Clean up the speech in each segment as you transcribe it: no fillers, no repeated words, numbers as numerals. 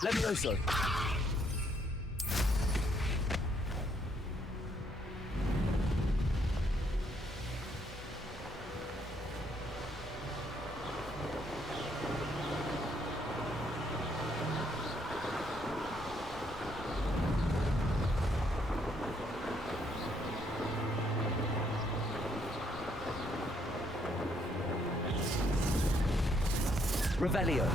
Levioso. Revelio.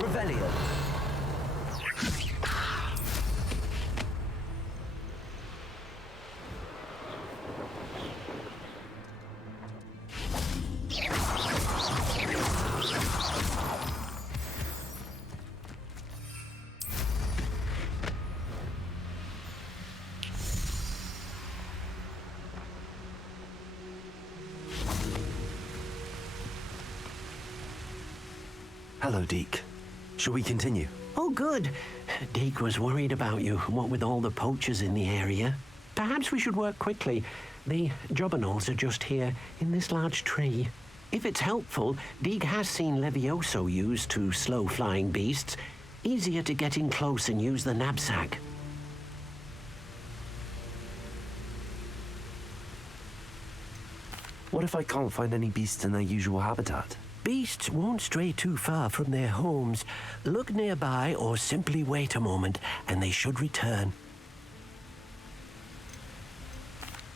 Revelio. Hello, Deke. Shall we continue? Oh, good. Deke was worried about you, what with all the poachers in the area. Perhaps we should work quickly. The jobberknolls are just here, in this large tree. If it's helpful, Deke has seen Levioso used to slow flying beasts. Easier to get in close and use the knapsack. What if I can't find any beasts in their usual habitat? Beasts won't stray too far from their homes. Look nearby or simply wait a moment and they should return.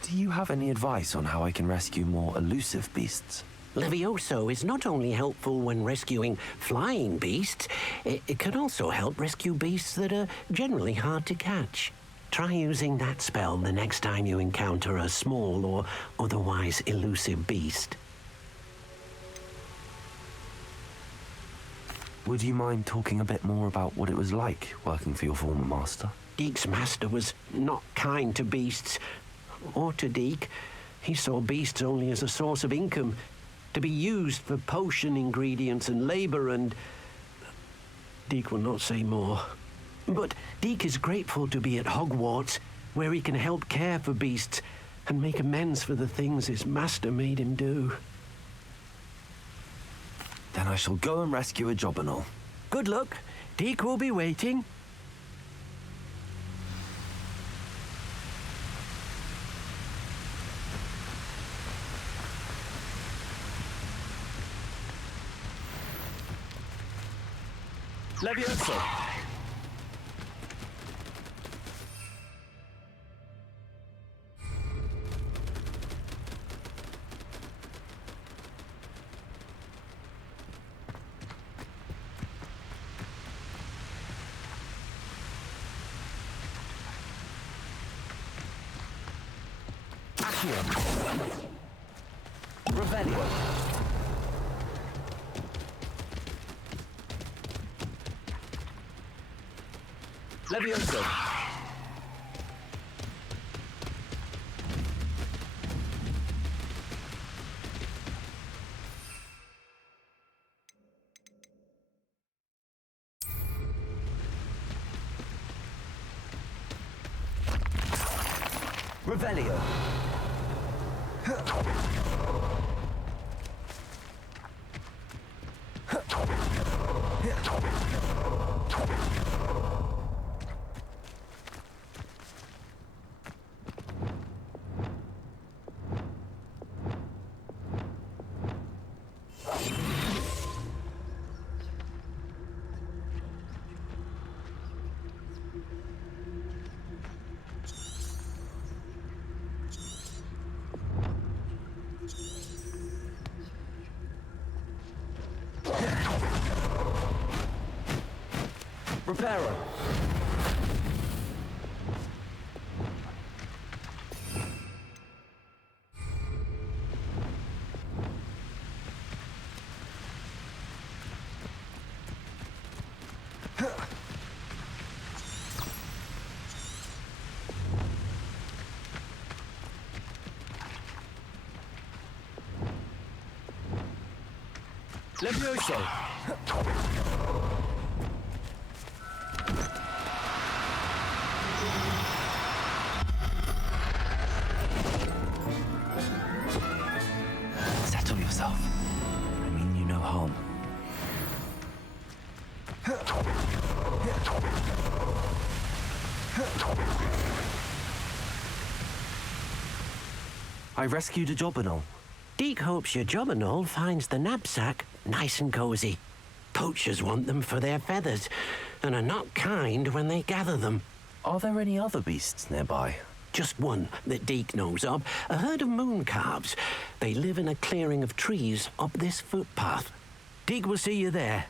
Do you have any advice on how I can rescue more elusive beasts? Levioso is not only helpful when rescuing flying beasts, it can also help rescue beasts that are generally hard to catch. Try using that spell the next time you encounter a small or otherwise elusive beast. Would you mind talking a bit more about what it was like working for your former master? Deke's master was not kind to beasts, or to Deke. He saw beasts only as a source of income, to be used for potion ingredients and labor, and Deke will not say more. But Deke is grateful to be at Hogwarts, where he can help care for beasts and make amends for the things his master made him do. Then I shall go and rescue a jobberknoll. Good luck. Deke will be waiting. Levioso. Revelio. Levioso. Revelio. Reparo. Levioso. I rescued a jobberknoll. Deke hopes your jobberknoll finds the knapsack nice and cozy. Poachers want them for their feathers and are not kind when they gather them. Are there any other beasts nearby? Just one that Deke knows of, a herd of moon calves. They live in a clearing of trees up this footpath. Deke will see you there.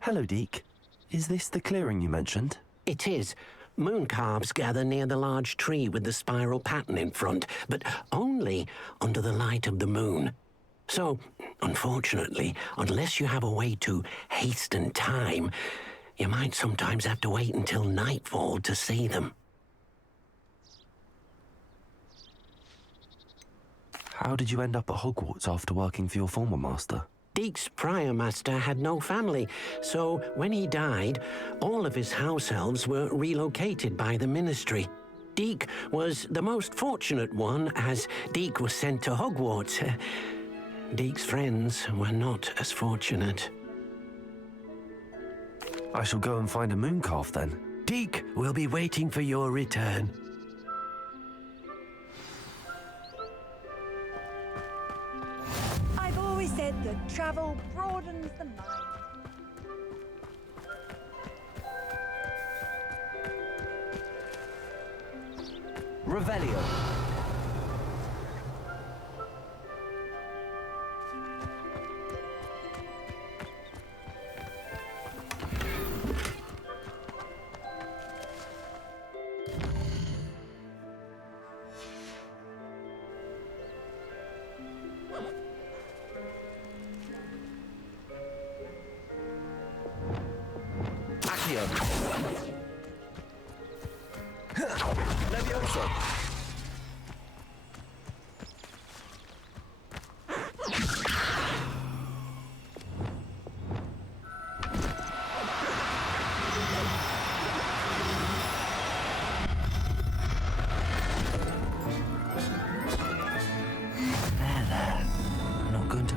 Hello, Deke. Is this the clearing you mentioned? It is. Moon calves gather near the large tree with the spiral pattern in front, but only under the light of the moon. So, unfortunately, unless you have a way to hasten time, you might sometimes have to wait until nightfall to see them. How did you end up at Hogwarts after working for your former master? Deke's prior master had no family, so when he died, all of his house elves were relocated by the ministry. Deke was the most fortunate one, as Deke was sent to Hogwarts. Deke's friends were not as fortunate. I shall go and find a moon calf then. Deke will be waiting for your return. I've always said that travel broadens the mind. Revelio. Accio. Levioso. There. I'm not going to...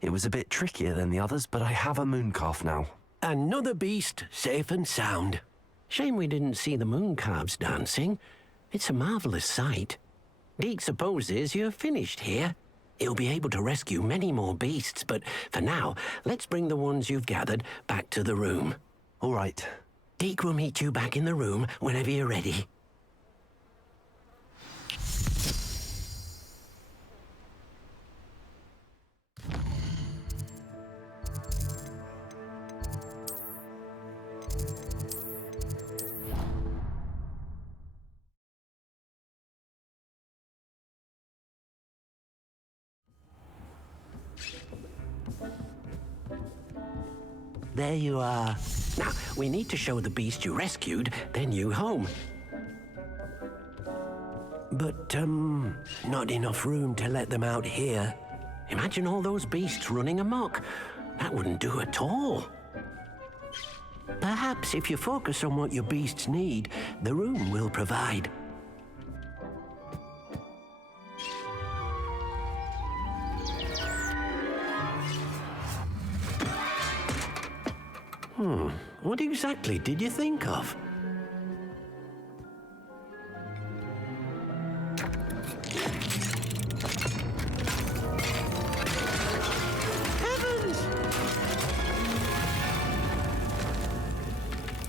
It was a bit trickier than the others, but I have a moon calf now. Another beast, safe and sound. Shame we didn't see the moon calves dancing. It's a marvelous sight. Deke supposes you're finished here. He'll be able to rescue many more beasts, but for now, let's bring the ones you've gathered back to the room. All right. Deke will meet you back in the room whenever you're ready. There you are. Now, we need to show the beast you rescued their new home. But, not enough room to let them out here. Imagine all those beasts running amok. That wouldn't do at all. Perhaps if you focus on what your beasts need, the room will provide. What exactly did you think of? Heavens!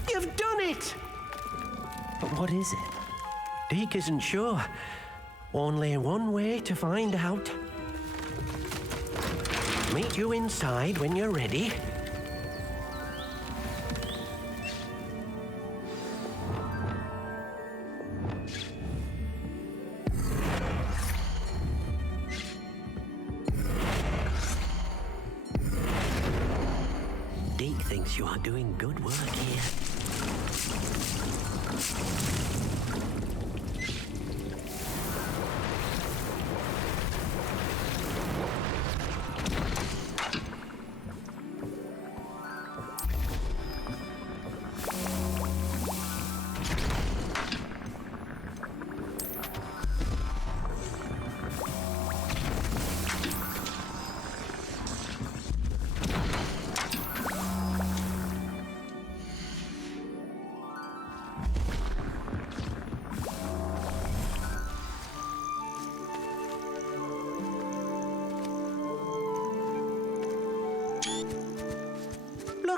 You've done it! But what is it? Deke isn't sure. Only one way to find out. Meet you inside when you're ready. Deke thinks you are doing good work here.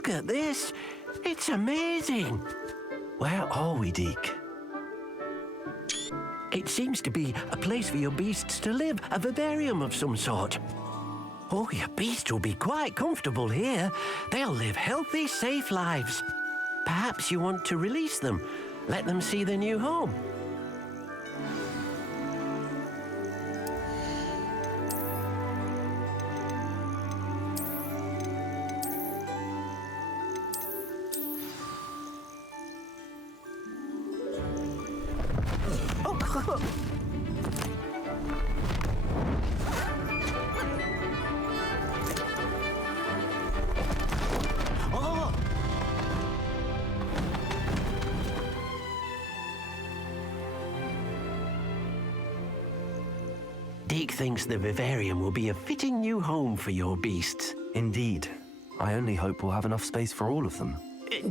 Look at this. It's amazing. Where are we, Deke? It seems to be a place for your beasts to live, a vivarium of some sort. Oh, your beasts will be quite comfortable here. They'll live healthy, safe lives. Perhaps you want to release them, let them see their new home. Deke thinks the vivarium will be a fitting new home for your beasts. Indeed. I only hope we'll have enough space for all of them.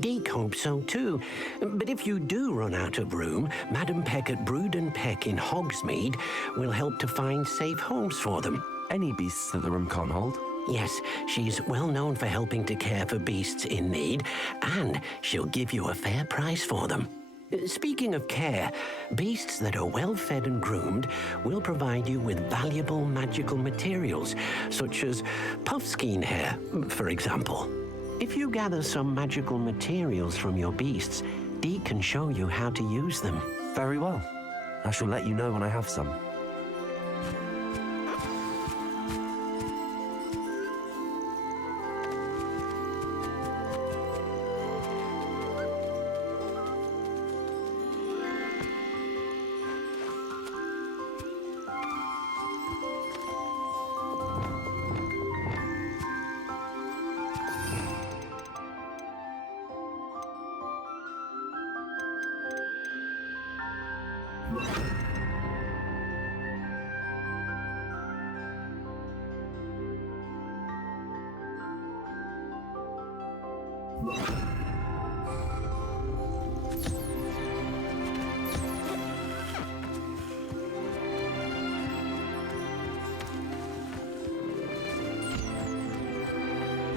Deke hopes so too. But if you do run out of room, Madam Peck at Brood and Peck in Hogsmeade will help to find safe homes for them. Any beasts that the room can't hold? Yes, she's well known for helping to care for beasts in need, and she'll give you a fair price for them. Speaking of care, beasts that are well fed and groomed will provide you with valuable magical materials, such as puffskein hair, for example. If you gather some magical materials from your beasts, Deke can show you how to use them. Very well. I shall let you know when I have some.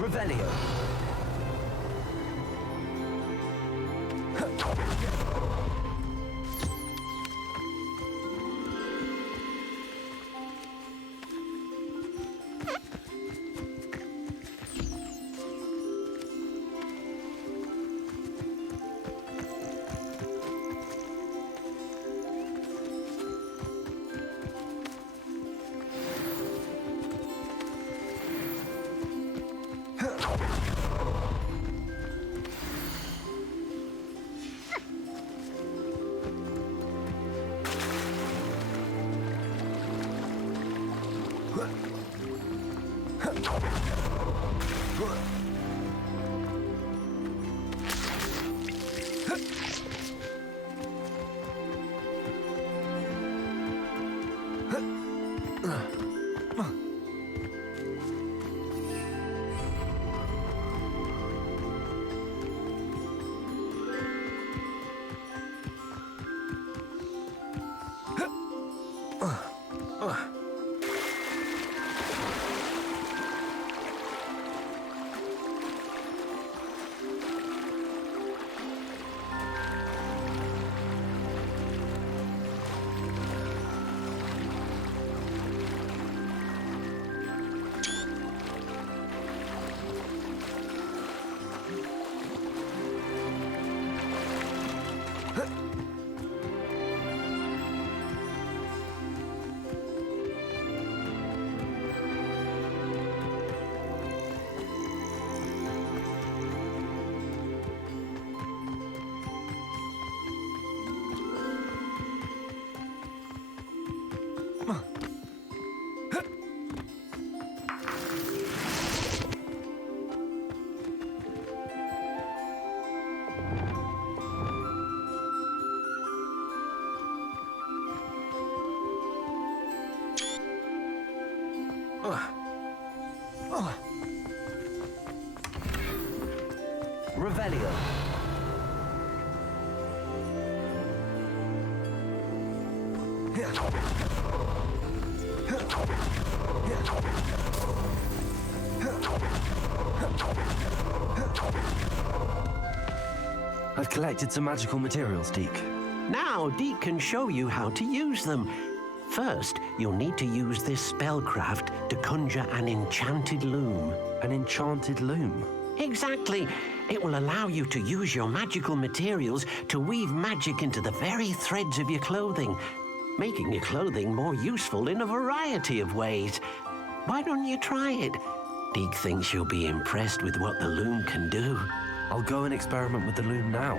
Revelio. Revelio. I've collected some magical materials, Deke. Now, Deke can show you how to use them. First, you'll need to use this spellcraft to conjure an enchanted loom. An enchanted loom? Exactly. It will allow you to use your magical materials to weave magic into the very threads of your clothing, making your clothing more useful in a variety of ways. Why don't you try it? Deke thinks you'll be impressed with what the loom can do. I'll go and experiment with the loom now.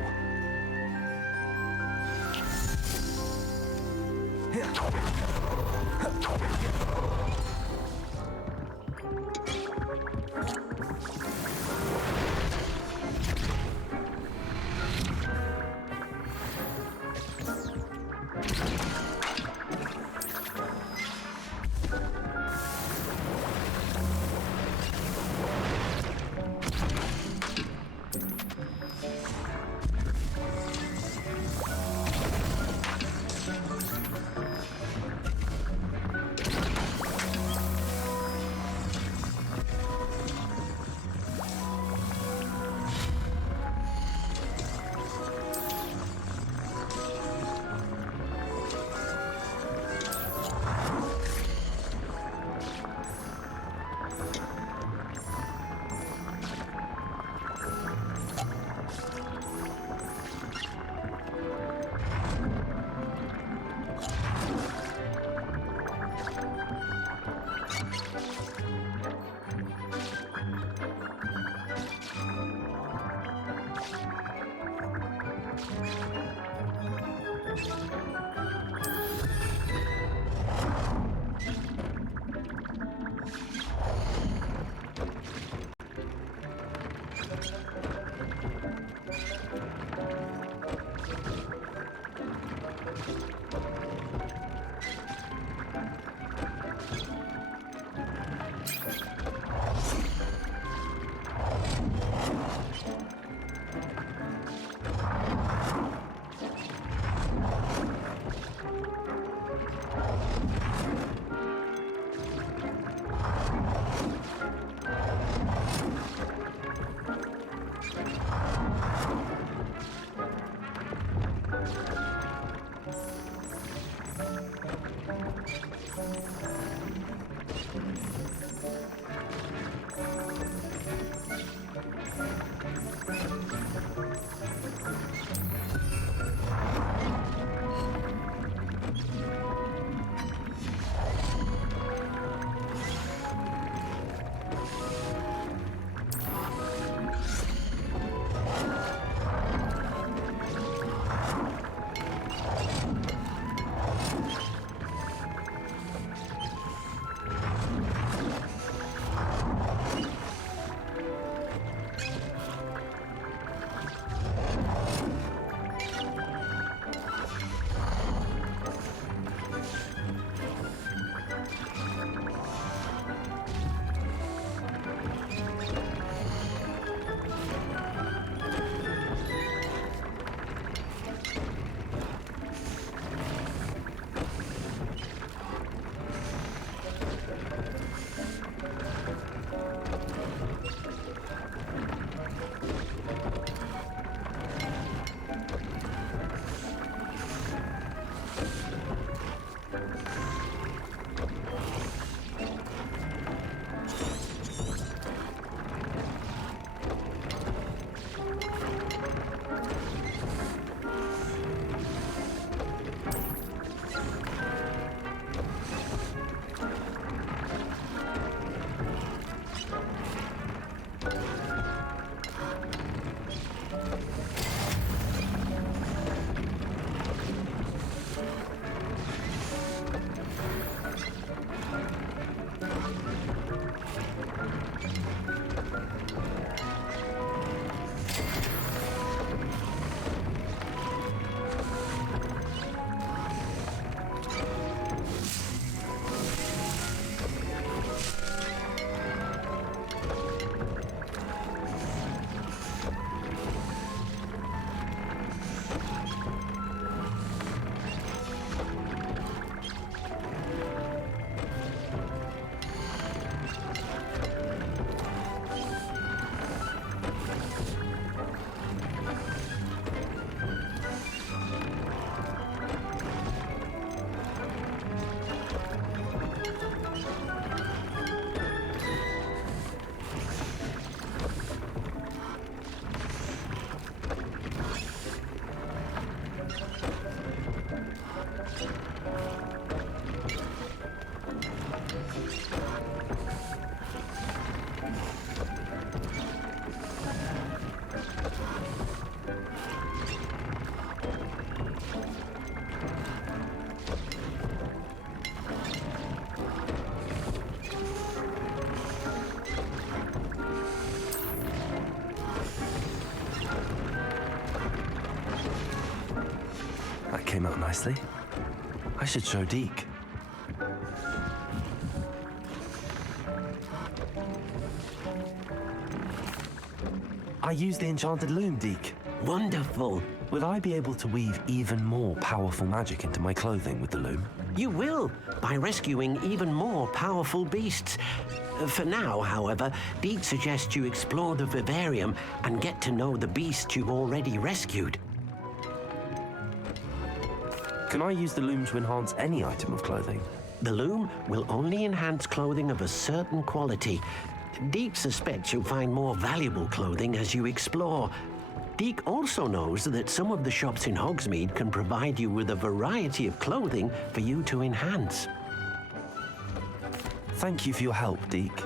nicely. I should show Deke. I use the enchanted loom, Deke. Wonderful. Will I be able to weave even more powerful magic into my clothing with the loom? You will, by rescuing even more powerful beasts. For now, however, Deke suggests you explore the vivarium and get to know the beasts you've already rescued. Can I use the loom to enhance any item of clothing? The loom will only enhance clothing of a certain quality. Deke suspects you'll find more valuable clothing as you explore. Deke also knows that some of the shops in Hogsmeade can provide you with a variety of clothing for you to enhance. Thank you for your help, Deke.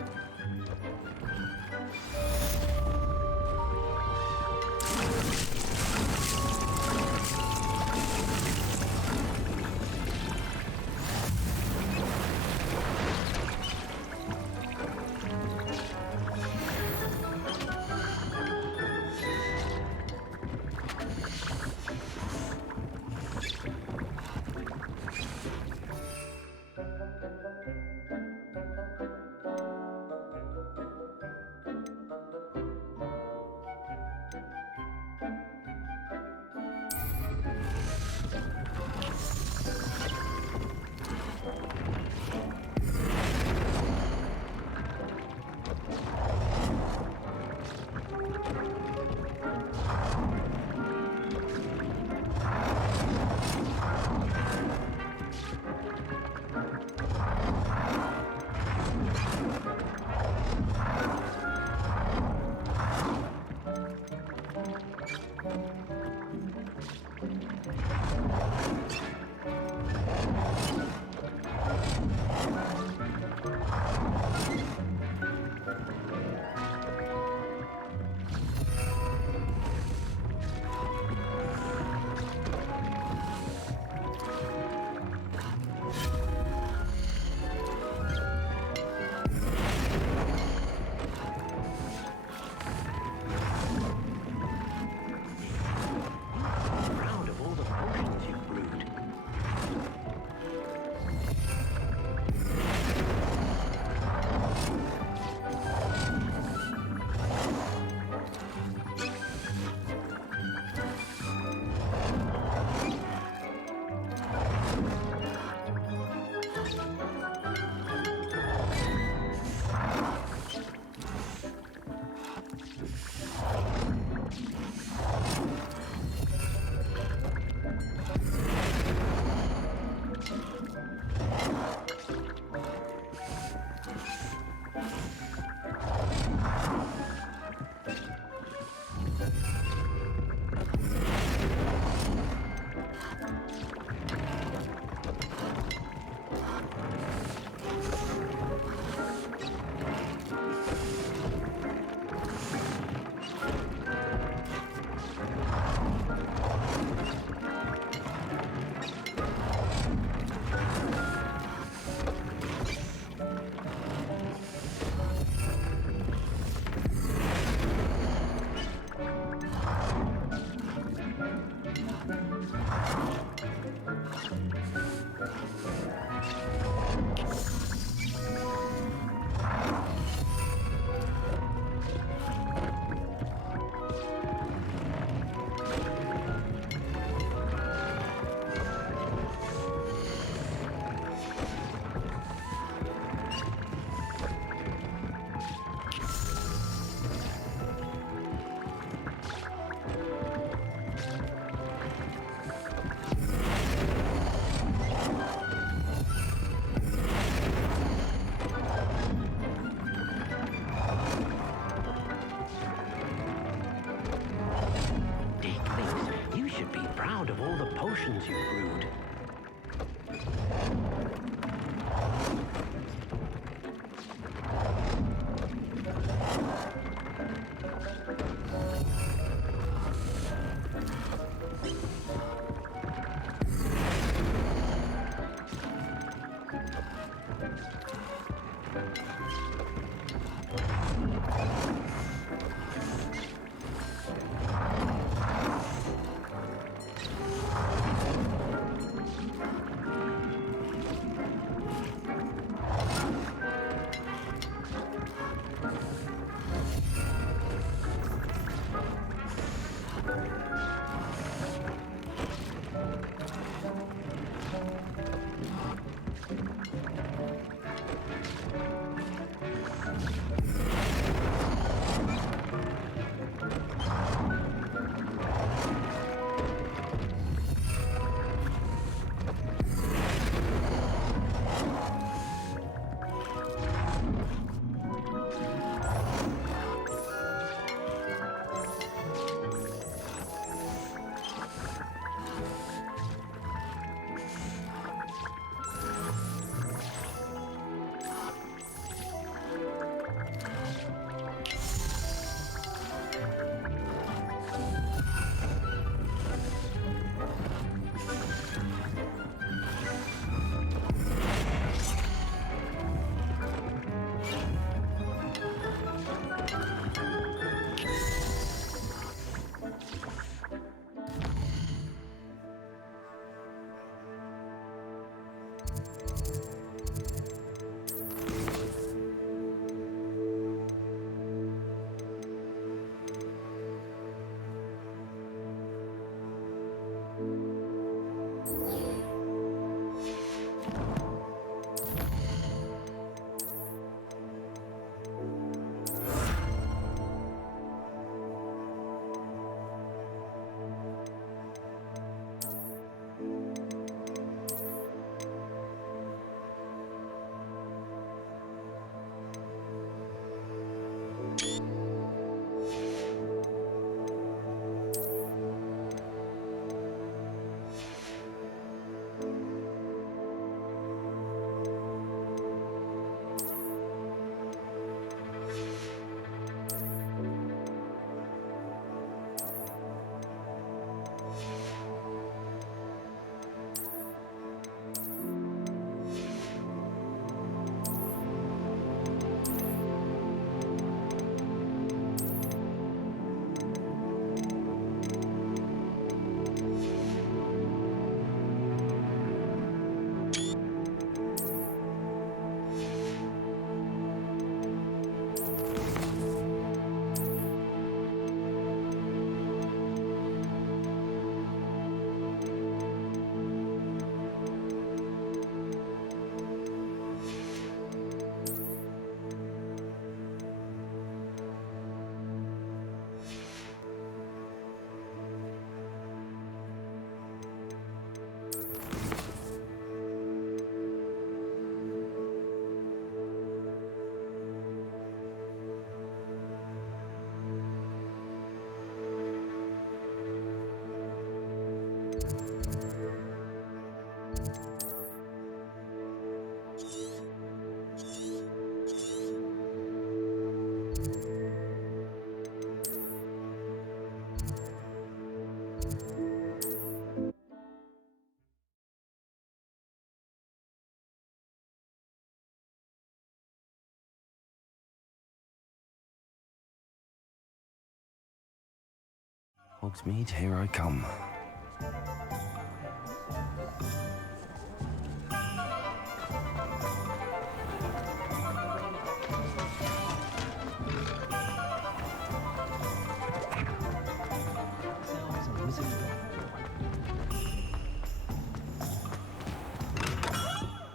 Hogsmeade, here I come.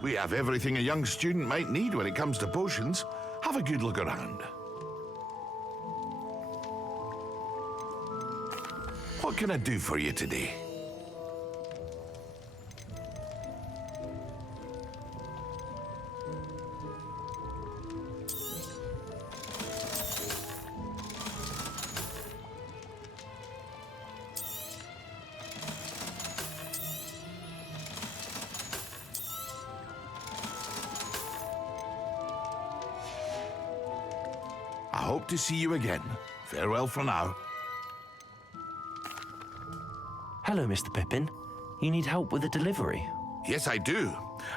We have everything a young student might need when it comes to potions. Have a good look around. What can I do for you today? I hope to see you again. Farewell for now. Hello, Mr. Pippin. You need help with a delivery? Yes, I do.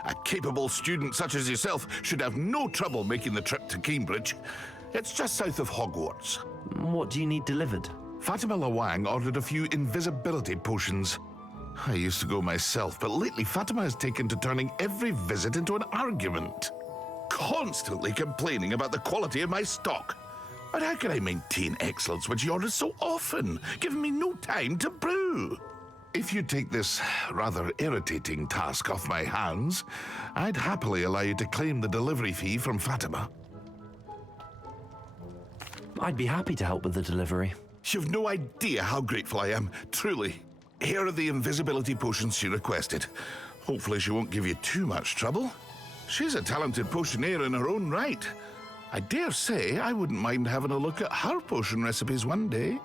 A capable student such as yourself should have no trouble making the trip to Cambridge. It's just south of Hogwarts. What do you need delivered? Fatima Lawang ordered a few invisibility potions. I used to go myself, but lately Fatima has taken to turning every visit into an argument. Constantly complaining about the quality of my stock. But how can I maintain excellence when she orders so often, giving me no time to brew? If you take this rather irritating task off my hands, I'd happily allow you to claim the delivery fee from Fatima. I'd be happy to help with the delivery. You've no idea how grateful I am, truly. Here are the invisibility potions she requested. Hopefully she won't give you too much trouble. She's a talented potioneer in her own right. I dare say I wouldn't mind having a look at her potion recipes one day.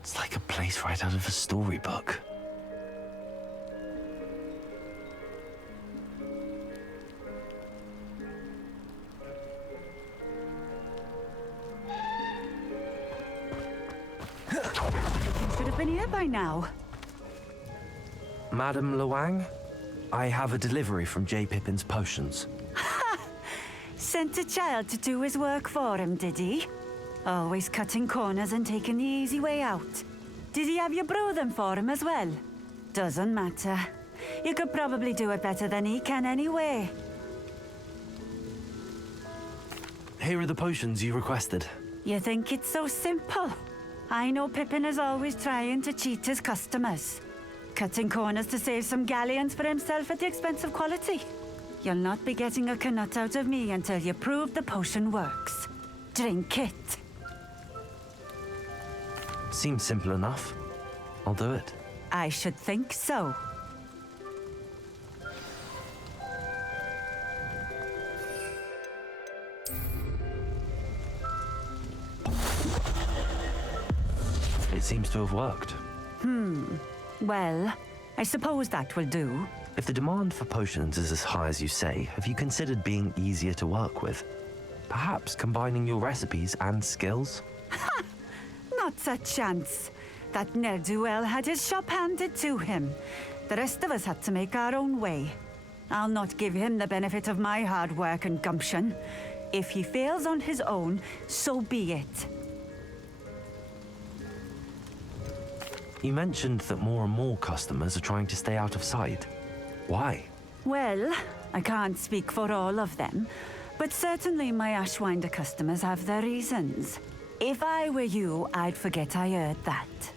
It's like a place right out of a storybook. Should have been here by now. Madam Lawang, I have a delivery from J. Pippin's Potions. Sent a child to do his work for him, did he? Always cutting corners and taking the easy way out. Did he have you brew them for him as well? Doesn't matter. You could probably do it better than he can anyway. Here are the potions you requested. You think it's so simple? I know Pippin is always trying to cheat his customers. cutting corners to save some galleons for himself at the expense of quality. You'll not be getting a canut out of me until you prove the potion works. Drink it. Seems simple enough. I'll do it. I should think so. It seems to have worked. Well, I suppose that will do. If the demand for potions is as high as you say, have you considered being easier to work with? Perhaps combining your recipes and skills? Not a chance. That ne'er-do-well had his shop handed to him. The rest of us had to make our own way. I'll not give him the benefit of my hard work and gumption. If he fails on his own, so be it. You mentioned that more and more customers are trying to stay out of sight. Why? Well, I can't speak for all of them, but certainly my Ashwinder customers have their reasons. If I were you, I'd forget I heard that.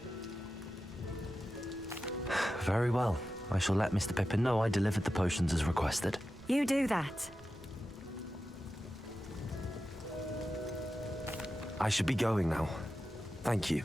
Very well. I shall let Mr. Pippin know I delivered the potions as requested. You do that. I should be going now. Thank you.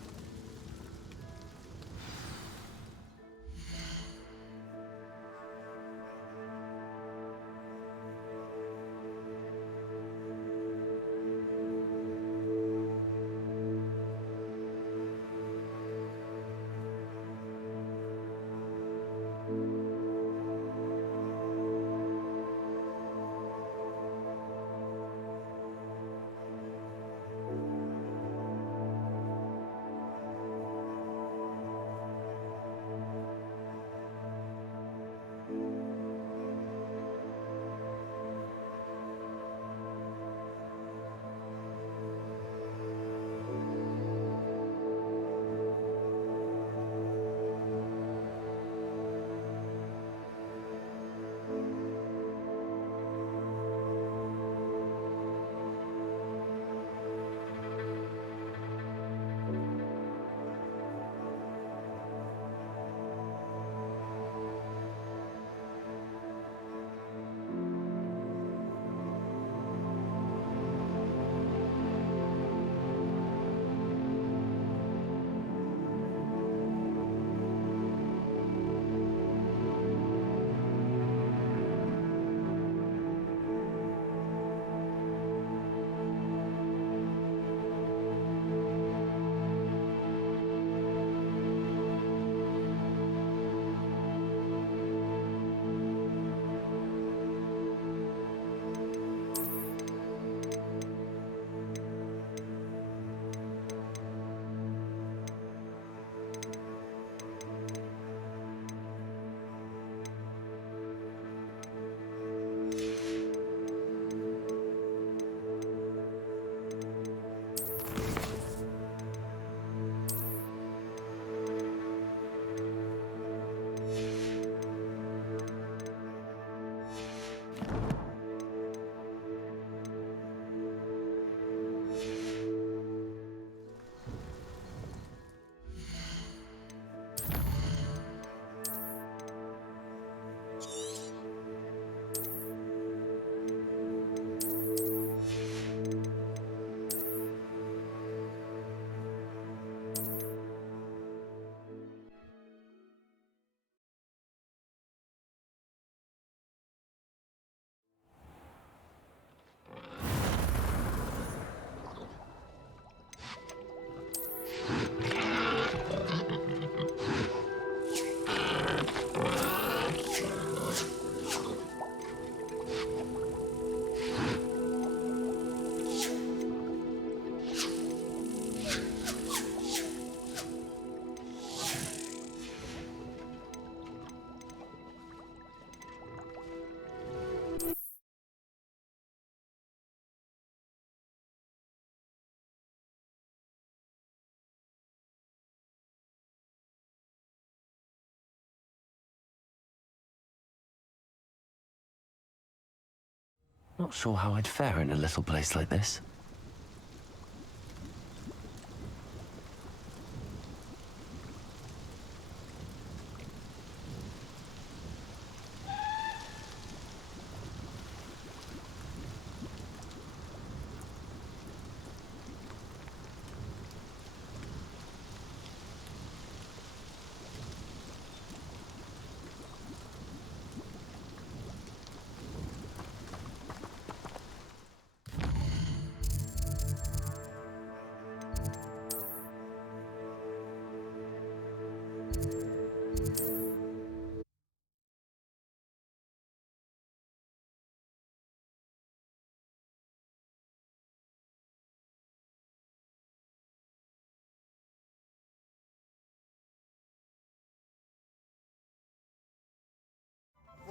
Not sure how I'd fare in a little place like this.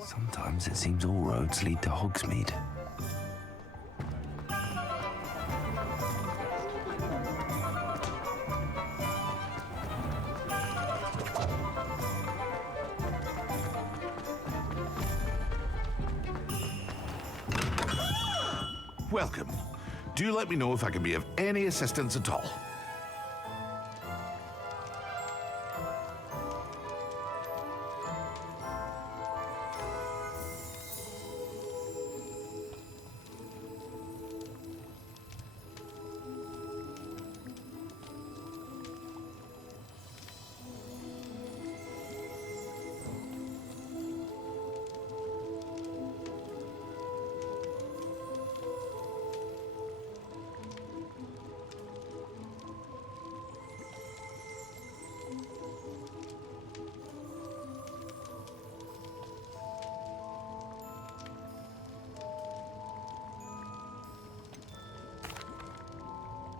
Sometimes it seems all roads lead to Hogsmeade. Welcome. Do let me know if I can be of any assistance at all.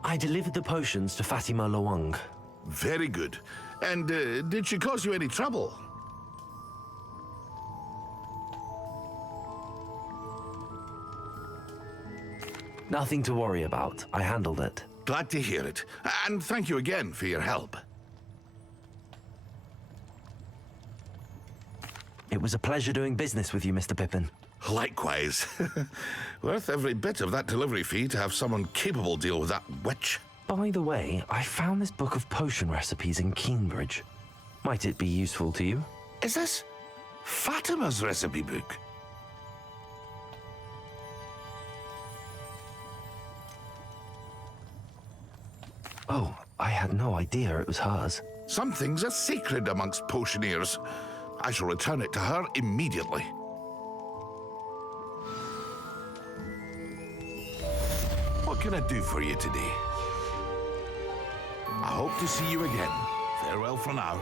I delivered the potions to Fatima Lawang. Very good. And did she cause you any trouble? Nothing to worry about. I handled it. Glad to hear it. And thank you again for your help. It was a pleasure doing business with you, Mr. Pippin. Likewise. Worth every bit of that delivery fee to have someone capable deal with that witch. By the way, I found this book of potion recipes in Cambridge. Might it be useful to you? Is this Fatima's recipe book? Oh, I had no idea it was hers. Some things are sacred amongst potioneers. I shall return it to her immediately. What can I do for you today? I hope to see you again. Farewell for now.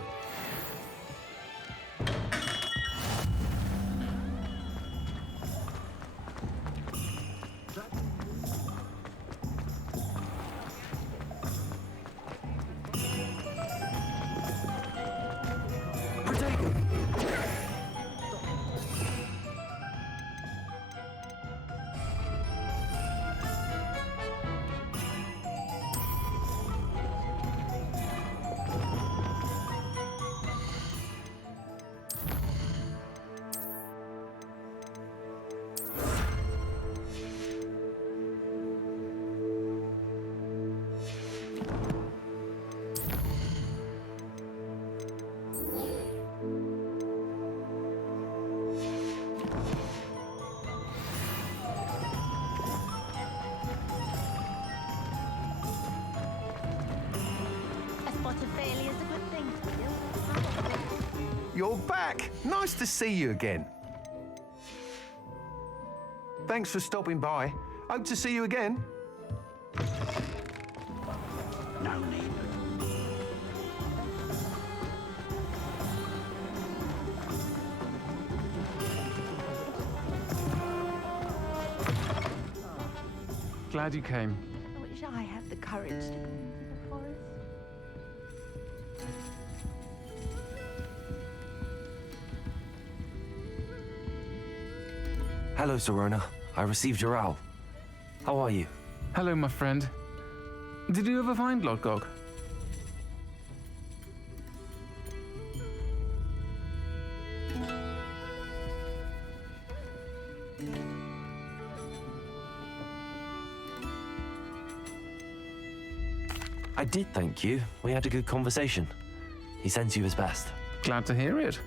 You're back! Nice to see you again. Thanks for stopping by. Hope to see you again. No need. Glad you came. I wish I had the courage to go into the forest. Hello, Sorona. I received your owl. How are you? Hello, my friend. Did you ever find Lodgog? I did, thank you. We had a good conversation. He sends you his best. Glad to hear it.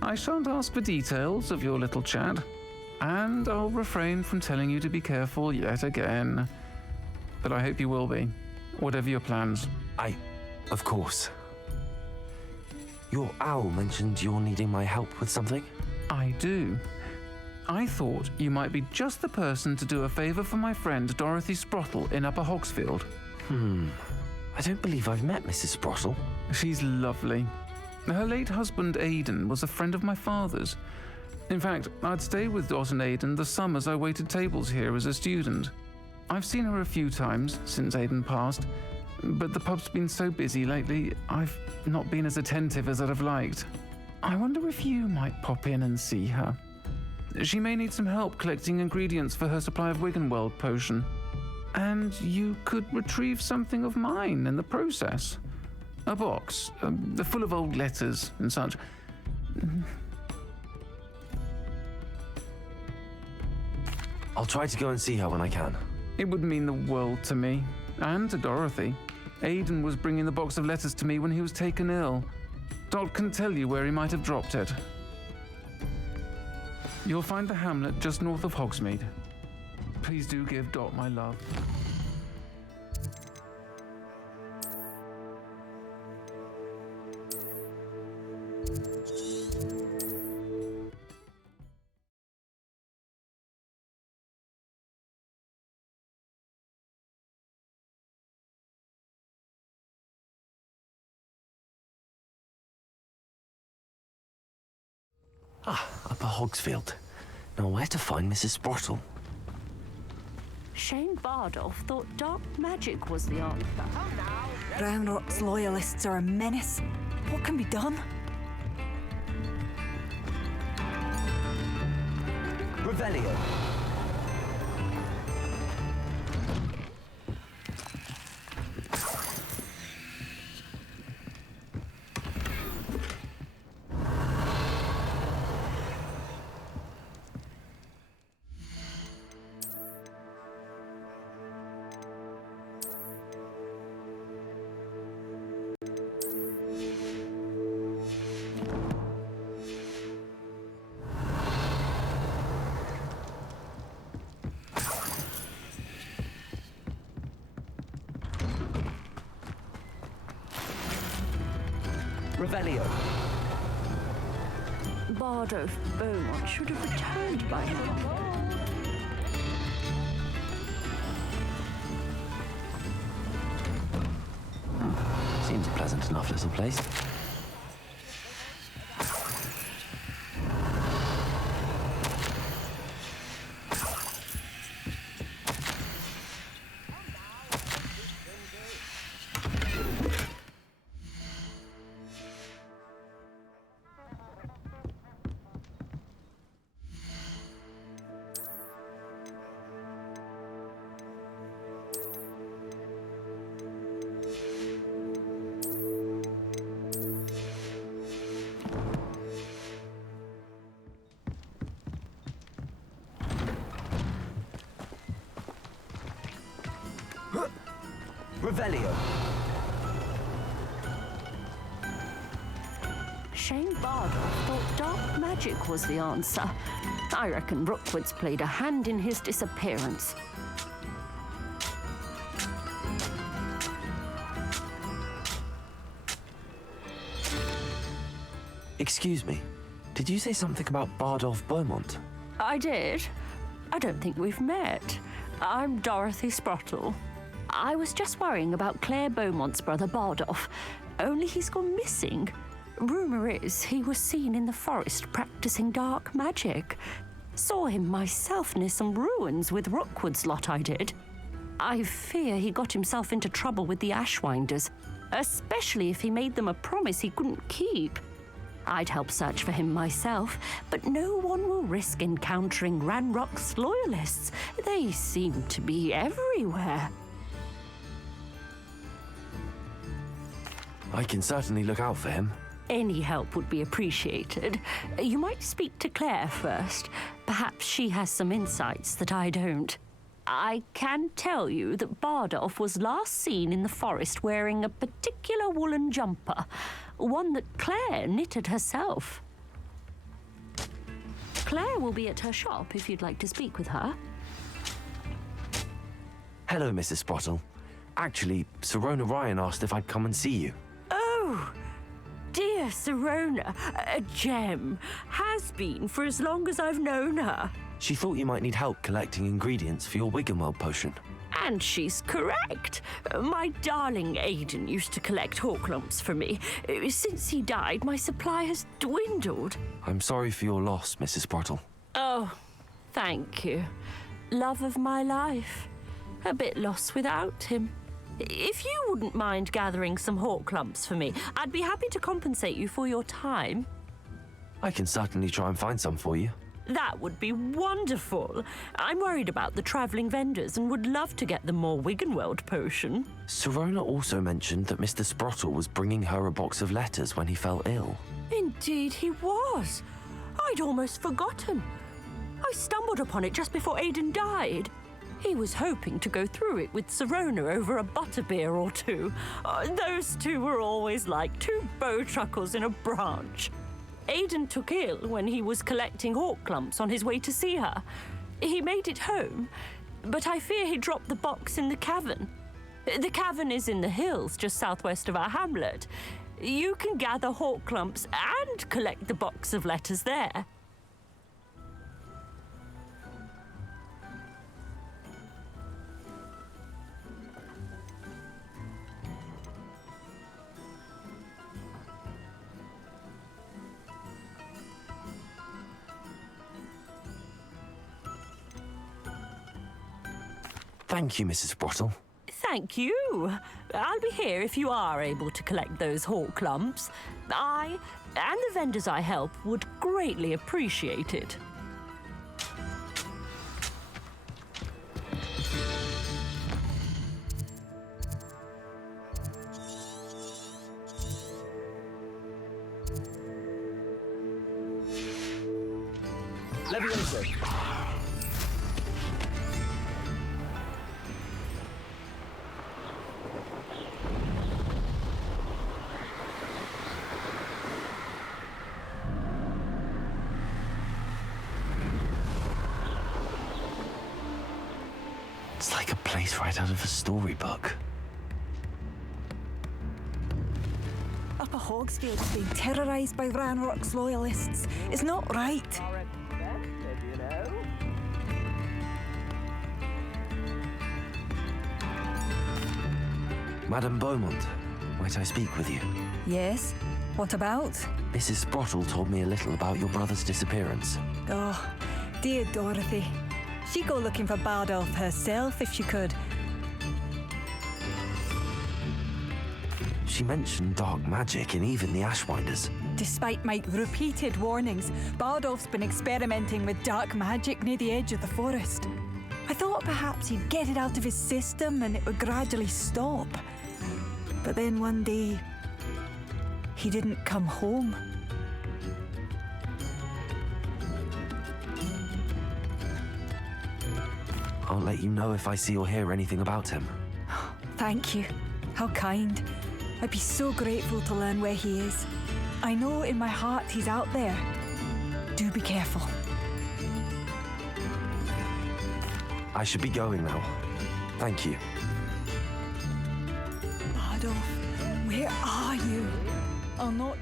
I shan't ask for details of your little chat, and I'll refrain from telling you to be careful yet again. But I hope you will be, whatever your plans. Of course. Your owl mentioned you're needing my help with something? I do. I thought you might be just the person to do a favour for my friend Dorothy Sprottle in Upper Hogsfield. I don't believe I've met Mrs. Sprottle. She's lovely. Her late husband Aidan was a friend of my father's. In fact, I'd stayed with Dot and Aidan the summers I waited tables here as a student. I've seen her a few times since Aidan passed, but the pub's been so busy lately, I've not been as attentive as I'd have liked. I wonder if you might pop in and see her. She may need some help collecting ingredients for her supply of Wiggenweld potion. And you could retrieve something of mine in the process. A box, full of old letters and such. I'll try to go and see her when I can. It would mean the world to me, and to Dorothy. Aidan was bringing the box of letters to me when he was taken ill. Dot can tell you where he might have dropped it. You'll find the hamlet just north of Hogsmeade. Please do give Dot my love. Upper Hogsfield. Now where to find Mrs. Sprottle? Shane Bardolph thought dark magic was the answer. Brown Rock's loyalists are a menace. What can be done? Revelio. Revelio. Bardolph Beaumont should have returned by now. Seems a pleasant enough little place. Revelio. Shane Bardolph thought dark magic was the answer. I reckon Rookwood's played a hand in his disappearance. Excuse me, did you say something about Bardolph Beaumont? I did. I don't think we've met. I'm Dorothy Sprottle. I was just worrying about Claire Beaumont's brother Bardolph, only he's gone missing. Rumour is he was seen in the forest practicing dark magic. Saw him myself near some ruins with Rookwood's lot I did. I fear he got himself into trouble with the Ashwinders, especially if he made them a promise he couldn't keep. I'd help search for him myself, but no one will risk encountering Ranrock's loyalists. They seem to be everywhere. I can certainly look out for him. Any help would be appreciated. You might speak to Claire first. Perhaps she has some insights that I don't. I can tell you that Bardolph was last seen in the forest wearing a particular woolen jumper, one that Claire knitted herself. Claire will be at her shop if you'd like to speak with her. Hello, Mrs. Sprottle. Actually, Sirona Ryan asked if I'd come and see you. Oh, dear Sirona, a gem. Has been for as long as I've known her. She thought you might need help collecting ingredients for your Wiggenweld potion. And she's correct. My darling Aidan used to collect hawk lumps for me. Since he died, my supply has dwindled. I'm sorry for your loss, Mrs. Sprottle. Oh, thank you. Love of my life. A bit lost without him. If you wouldn't mind gathering some hawk lumps for me, I'd be happy to compensate you for your time. I can certainly try and find some for you. That would be wonderful. I'm worried about the travelling vendors and would love to get them more Wiggenweld potion. Sirona also mentioned that Mr. Sprottle was bringing her a box of letters when he fell ill. Indeed he was. I'd almost forgotten. I stumbled upon it just before Aidan died. He was hoping to go through it with Sirona over a butterbeer or two. Those two were always like two bowtruckles in a branch. Aidan took ill when he was collecting hawk clumps on his way to see her. He made it home, but I fear he dropped the box in the cavern. The cavern is in the hills just southwest of our hamlet. You can gather hawk clumps and collect the box of letters there. Thank you, Mrs. Sprottle. Thank you. I'll be here if you are able to collect those hawk clumps. I and the vendors I help would greatly appreciate it. Levioso. It's like a place right out of a storybook. Upper Hogsfield's being terrorised by Ranrock's loyalists. It's not right. Madame Beaumont, might I speak with you? Yes? What about? Mrs. Sprottle told me a little about your brother's disappearance. Oh, dear Dorothy. She'd go looking for Bardolph herself if she could. She mentioned dark magic and even the Ashwinders. Despite my repeated warnings, Bardolph's been experimenting with dark magic near the edge of the forest. I thought perhaps he'd get it out of his system and it would gradually stop. But then one day, he didn't come home. I'll let you know if I see or hear anything about him. Thank you. How kind. I'd be so grateful to learn where he is. I know in my heart he's out there. Do be careful. I should be going now. Thank you. Bardolph, where are you? I'll not...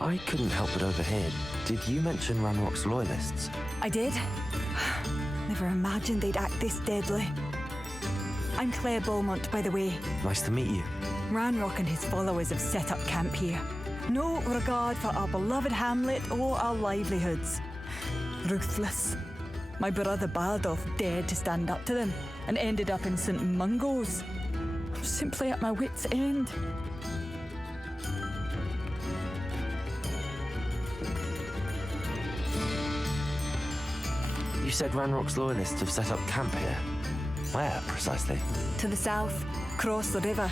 I couldn't help but overhear. Did you mention Ranrock's loyalists? I did. Never imagined they'd act this deadly. I'm Claire Beaumont, by the way. Nice to meet you. Ranrock and his followers have set up camp here. No regard for our beloved hamlet or our livelihoods. Ruthless. My brother Bardolph dared to stand up to them and ended up in St. Mungo's. I'm simply at my wit's end. You said Ranrock's loyalists have set up camp here. Where, precisely? To the south, across the river.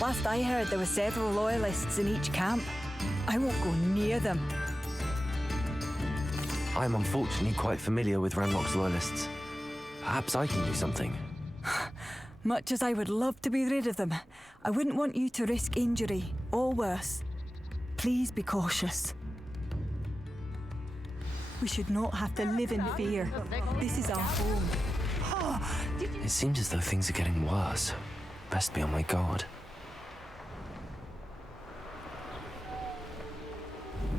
Last I heard, there were several loyalists in each camp. I won't go near them. I'm unfortunately quite familiar with Ranrock's loyalists. Perhaps I can do something. Much as I would love to be rid of them, I wouldn't want you to risk injury, or worse. Please be cautious. We should not have to live in fear. This is our home. It seems as though things are getting worse. Best be on my guard.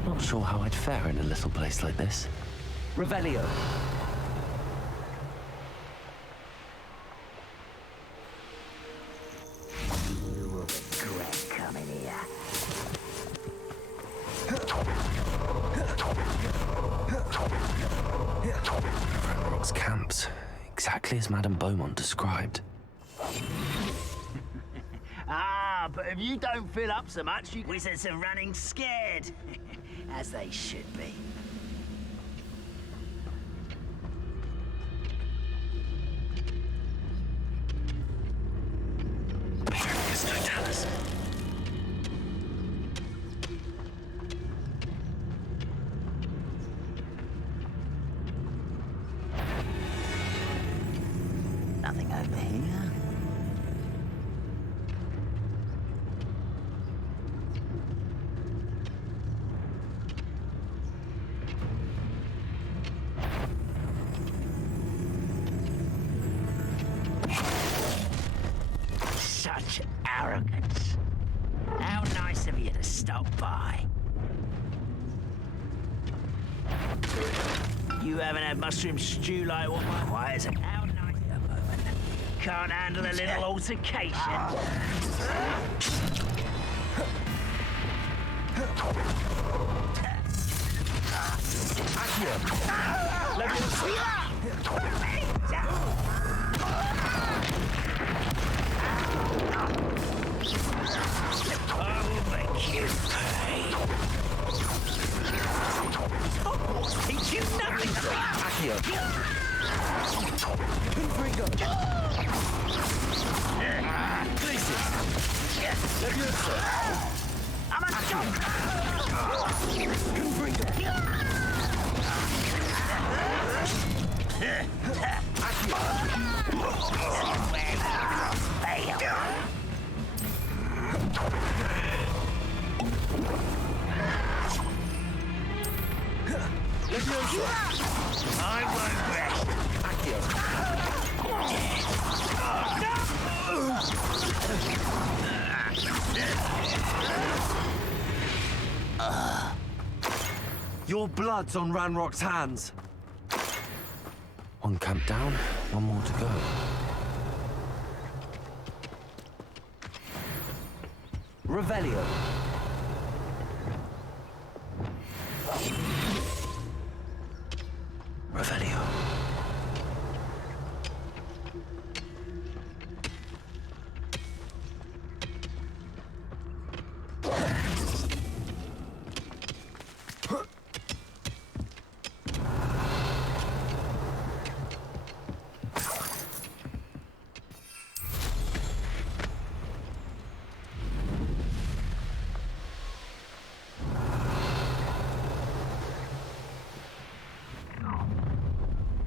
Not sure how I'd fare in a little place like this. Revelio. You will regret coming here. Ranrock's camps. Exactly as Madame Beaumont described. But if you don't fill up so much, you wizards are running scared. As they should be. Yes, no tellers. Nothing over here. Such arrogance. How nice of you to stop by. You haven't had mushroom stew like what my wires are. How nice of a moment. Can't handle a little altercation. I will make you pay. Hogwarts teach you nothing. I'm a I won't rest. Your blood's on Ranrock's hands. One camp down, one more to go. Revelio. Revelio.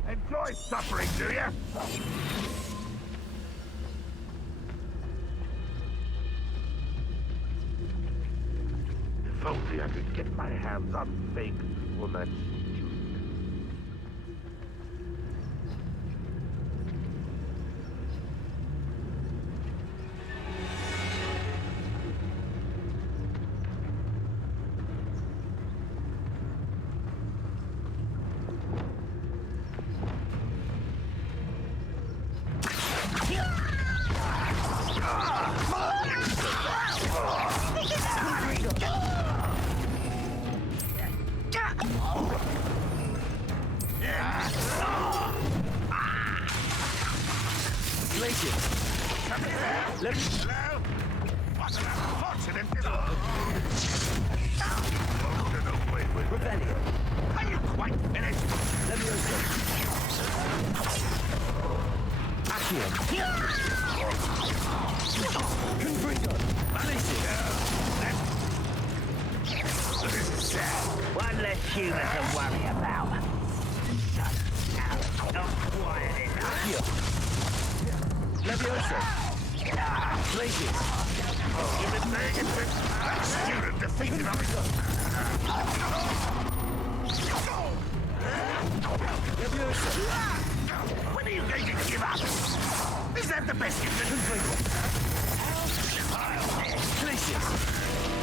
Enjoy suffering, do you? If only I could get my hands on fake woman. Hello? What an unfortunate Revelio. Are you quite finished? Levioso. Accio. Confringo. This is sad. One less human to worry about. Shut up. Not quiet enough. Levioso. Places. Student defeated on When are you going to give up? Is that the best you can do? Places.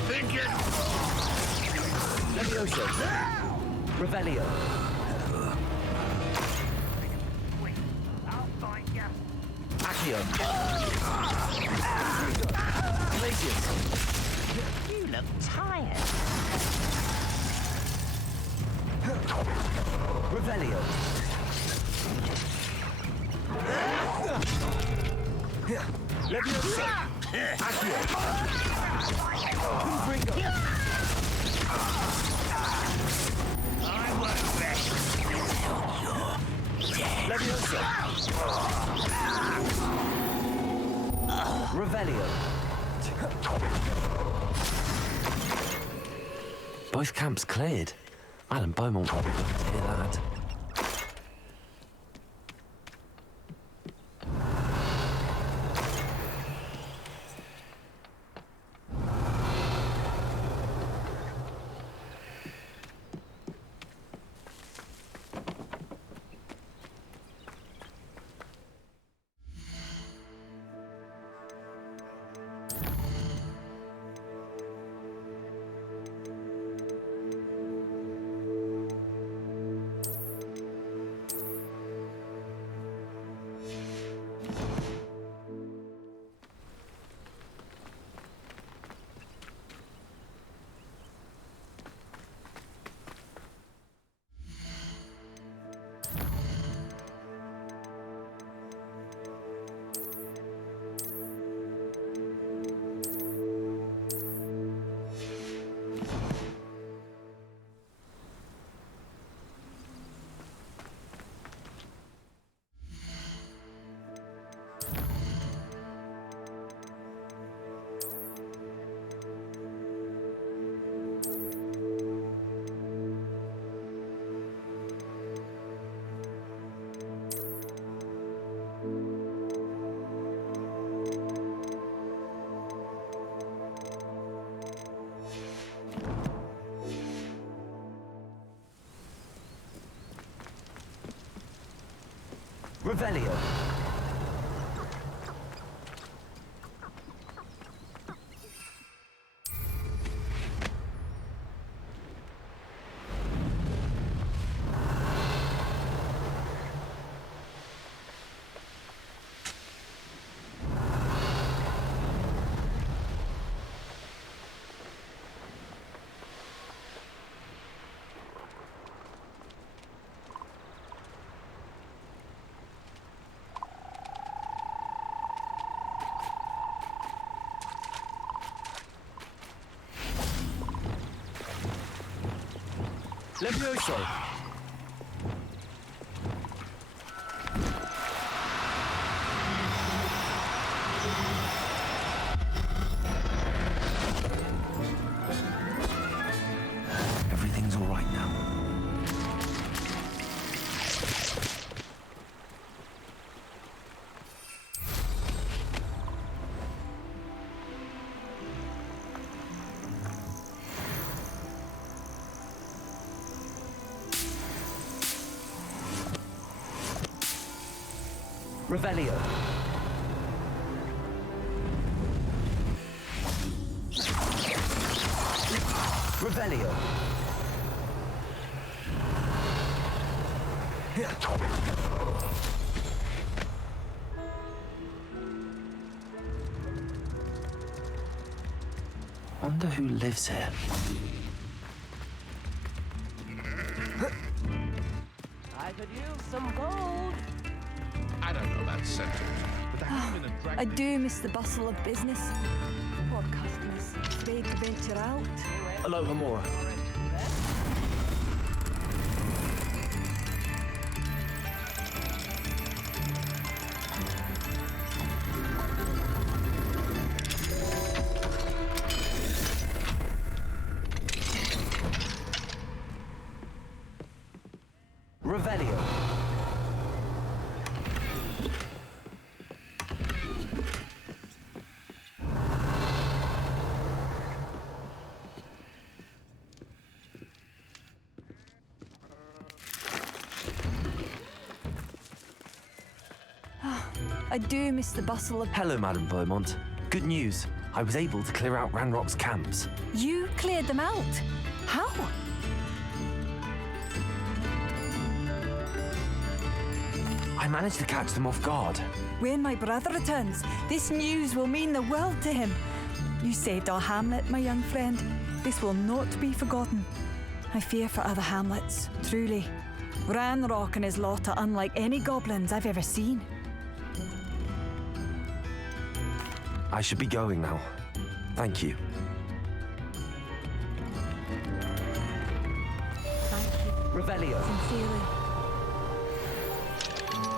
Thinking. Levioso. Revelio. Accio. Places. You look tired. Revelio. Levioso. Accio. Confringo. I won't rest until you're dead. Levioso. Revelio. Both camps cleared. Madam Beaumont will be glad to hear that. Revelio. Levioso. Everything's all right now. Revelio. Revelio. Wonder who lives here. I could use some gold. I don't know that sentence, but the human and I do miss the bustle of business. Poor customers, afraid to venture out. Hello, Hamora. Revelio. I do miss the bustle of... Hello, Madame Beaumont. Good news. I was able to clear out Ranrock's camps. You cleared them out? How? I managed to catch them off guard. When my brother returns, this news will mean the world to him. You saved our hamlet, my young friend. This will not be forgotten. I fear for other hamlets, truly. Ranrock and his lot are unlike any goblins I've ever seen. I should be going now. Thank you. Revelio. Sincerely.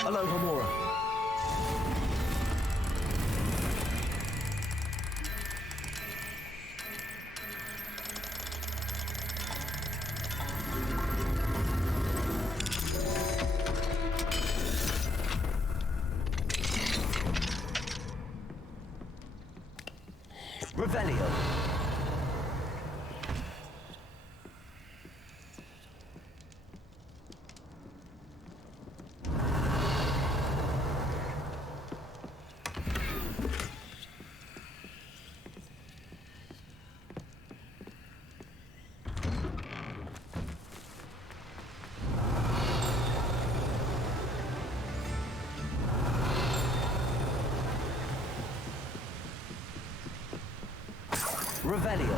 Aloha Mora. Revelio. Revelio.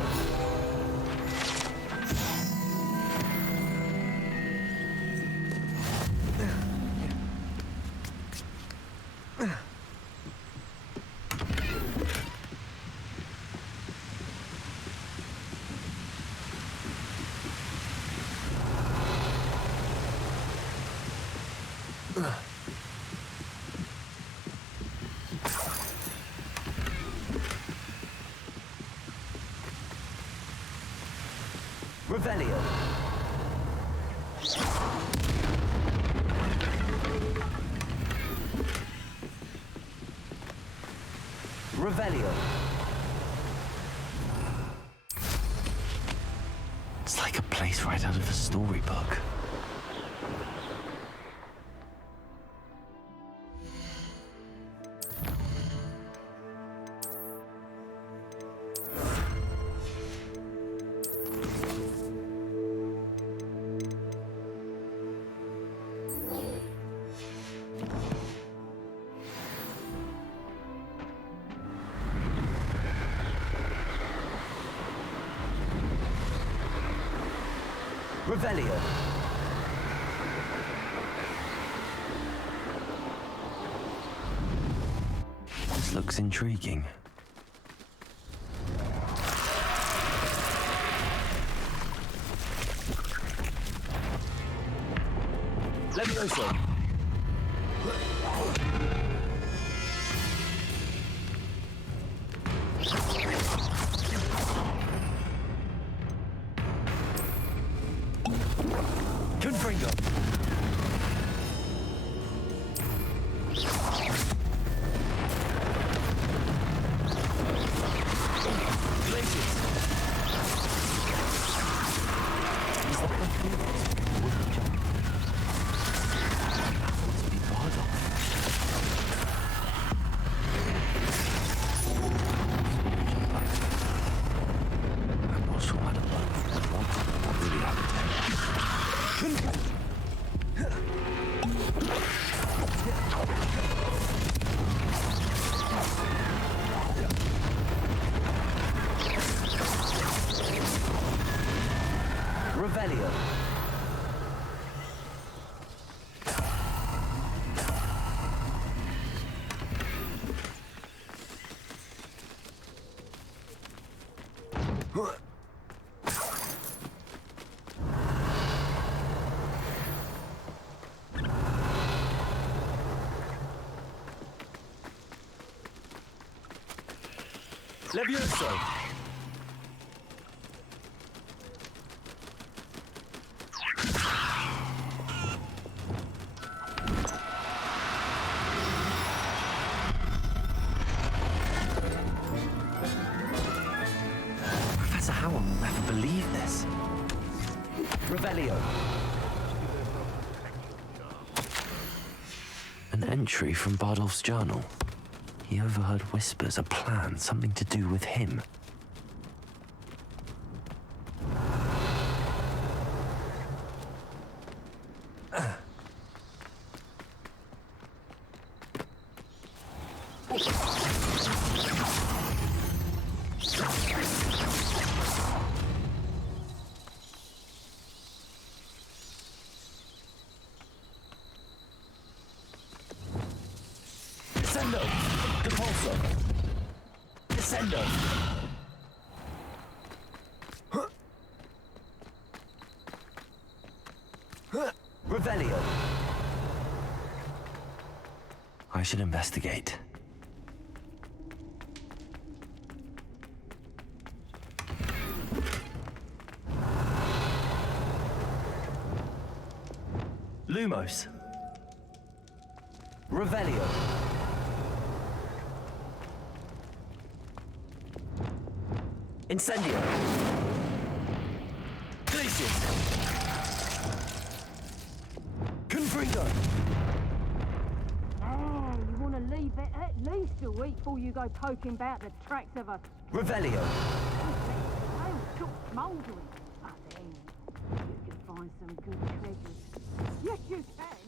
Revelio. Revelio. It's like a place right out of a storybook. Revelio. This looks intriguing. Levioso. Confringo. Revelio. Levioso. Professor Howell will never believe this. Revelio. An Entry from Bardolph's journal. He overheard whispers, a plan, something to do with him. Descendo! Depulso! Descendo! Revelio! I should investigate. Lumos! Revelio! Incendio! Glacius! Confringo! Oh, you want to leave it at least a week before you go poking about the tracks of a Revelio! tail took smouldering. But then you can find some good treasures. Yes, you can.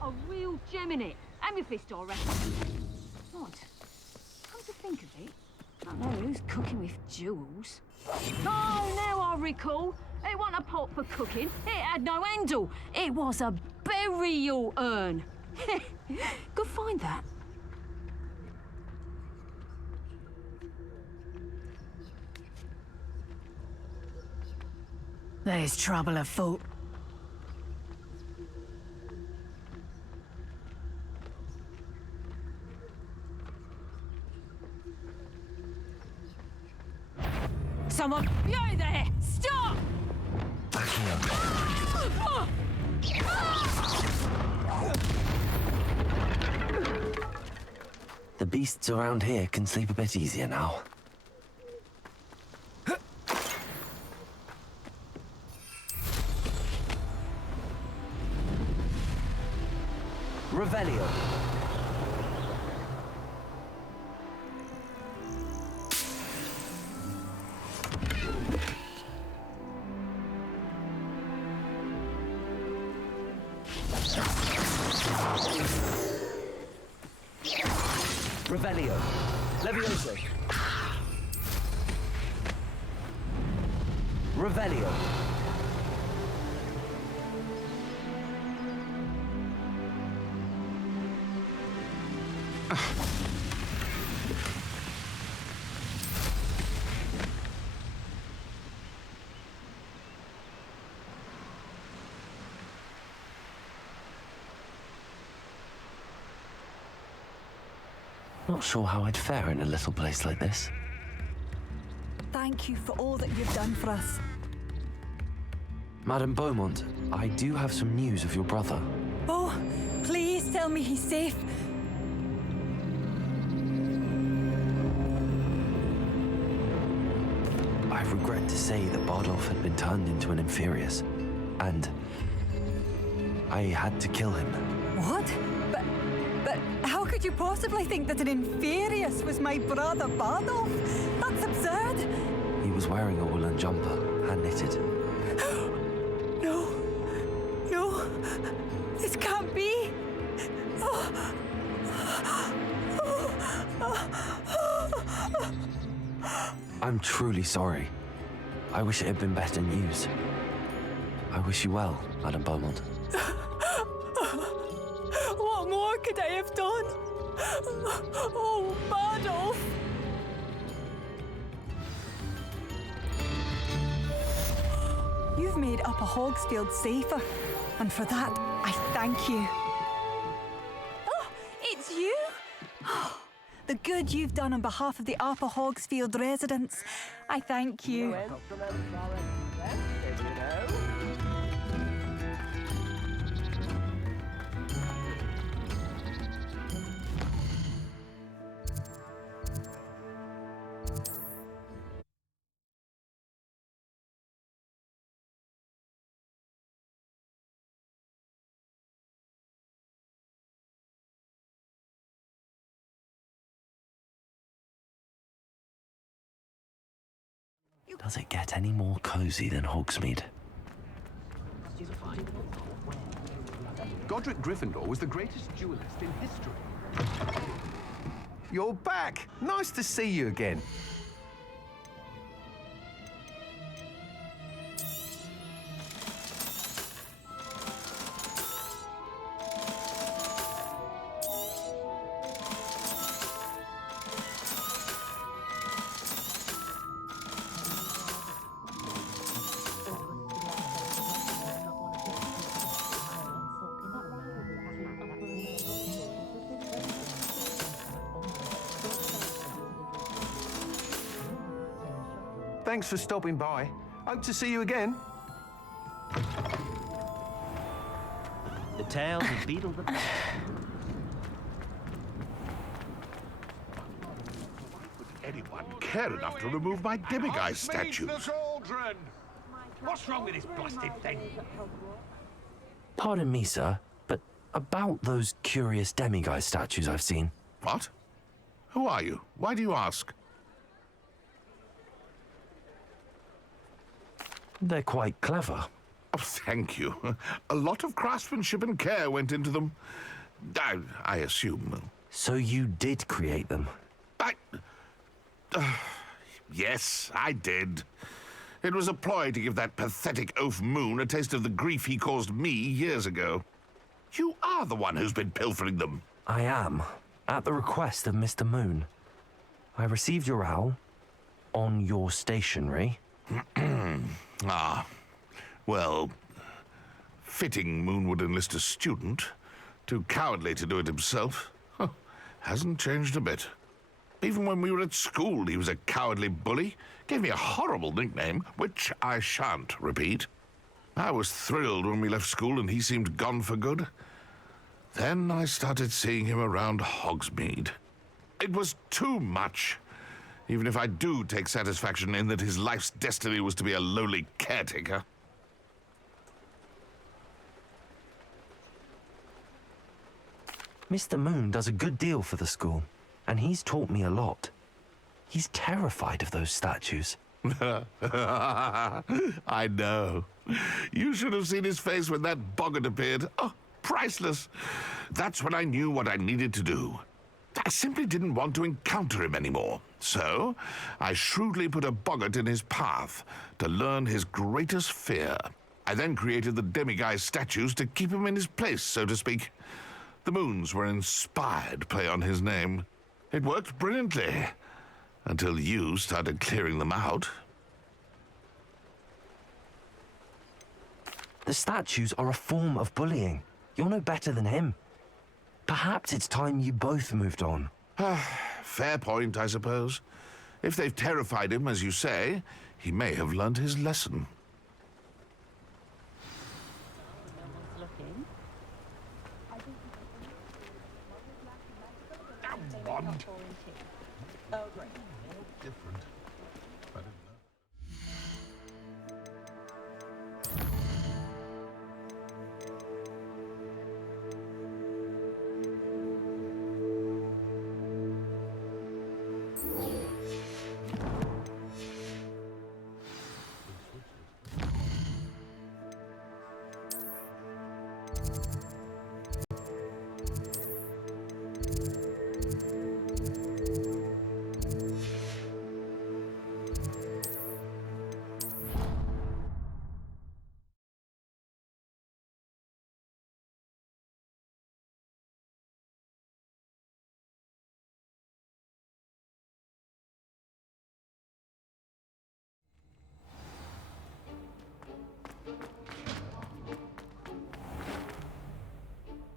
Oh, a real gem in it. Amethyst, I reckon. Odd. Come to think of it, I don't know who's cooking with jewels. Oh, now I recall. It wasn't a pot for cooking. It had no handle. It was a burial urn. Go find that. There's trouble afoot. Someone, you there! Stop! Backing up. The beasts around here can sleep a bit easier now. Revelio! Revelio! Levioso! Revelio! Not sure how I'd fare in a little place like this. Thank you for all that you've done for us. Madame Beaumont, I do have some news of your brother. Oh, please tell me he's safe. I regret to say that Bardolph had been turned into an Inferius, and I had to kill him. What? But how could you possibly think that an Inferius was my brother Bardolph? That's absurd. He was wearing a woolen jumper, hand-knitted. No. No. This can't be. I'm truly sorry. I wish it had been better news. I wish you well, Madame Beaumont. What more could I have done? Oh, Bardolph! You've made Upper Hogsfield safer, and for that, I thank you. Oh, it's you? The good you've done on behalf of the Upper Hogsfield residents, I thank you. Does it get any more cozy than Hogsmeade? Godric Gryffindor was the greatest duelist in history. You're back! Nice to see you again. Thanks for stopping by. Hope to see you again. The tales of Beetle the... Anyone care enough to remove my demiguise statue? What's wrong with this blasted thing? Pardon me, sir, but about those curious demiguise statues I've seen. What? Who are you? Why do you ask? They're quite clever. Oh, thank you. A lot of craftsmanship and care went into them. I assume. So you did create them? Yes, I did. It was a ploy to give that pathetic oaf Moon a taste of the grief he caused me years ago. You are the one who's been pilfering them. I am, at the request of Mr. Moon. I received your owl on your stationery. Ah, well, fitting Moon would enlist a student. Too cowardly to do it himself. Huh, hasn't changed a bit. Even when we were at school, he was a cowardly bully. Gave me a horrible nickname, which I shan't repeat. I was thrilled when we left school and he seemed gone for good. Then I started seeing him around Hogsmeade. It was too much. Even if I do take satisfaction in that his life's destiny was to be a lowly caretaker. Mr. Moon does a good deal for the school, and he's taught me a lot. He's terrified of those statues. I know. You should have seen his face when that boggart appeared. Oh, priceless. That's when I knew what I needed to do. I simply didn't want to encounter him anymore. So, I shrewdly put a boggart in his path to learn his greatest fear. I then created the demiguise statues to keep him in his place, so to speak. The moons were an inspired play on his name. It worked brilliantly, until you started clearing them out. The statues are a form of bullying. You're no better than him. Perhaps it's time you both moved on. Fair point, I suppose. If they've terrified him, as you say, he may have learned his lesson. Different. I didn't know.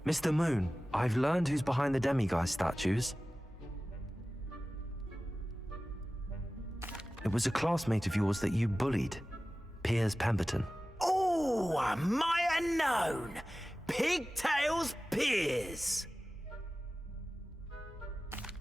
Mr. Moon, I've learned who's behind the demiguise statues. It was a classmate of yours that you bullied, Piers Pemberton. Oh, I might have known. Pigtails Piers.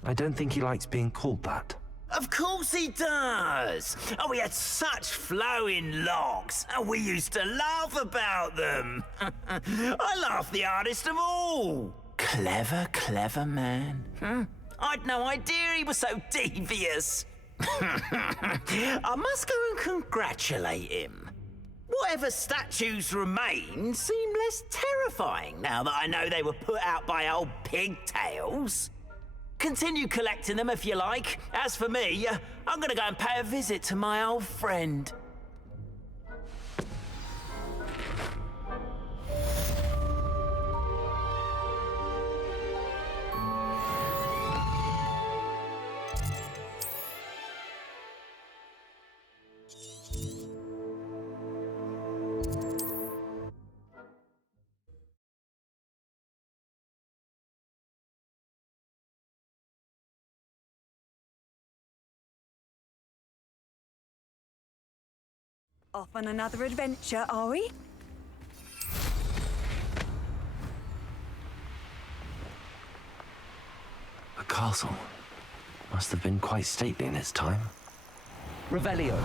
I don't think he likes being called that. Of course he does. Oh, he had such flowing locks, and we used to laugh about them. I laughed the hardest of all. Clever, clever man. I'd no idea he was so devious. I must go and congratulate him. Whatever statues remain seem less terrifying now that I know they were put out by old pigtails. Continue collecting them if you like. As for me, I'm gonna go and pay a visit to my old friend. Off on another adventure, are we? The castle must have been quite stately in its time. Revelio.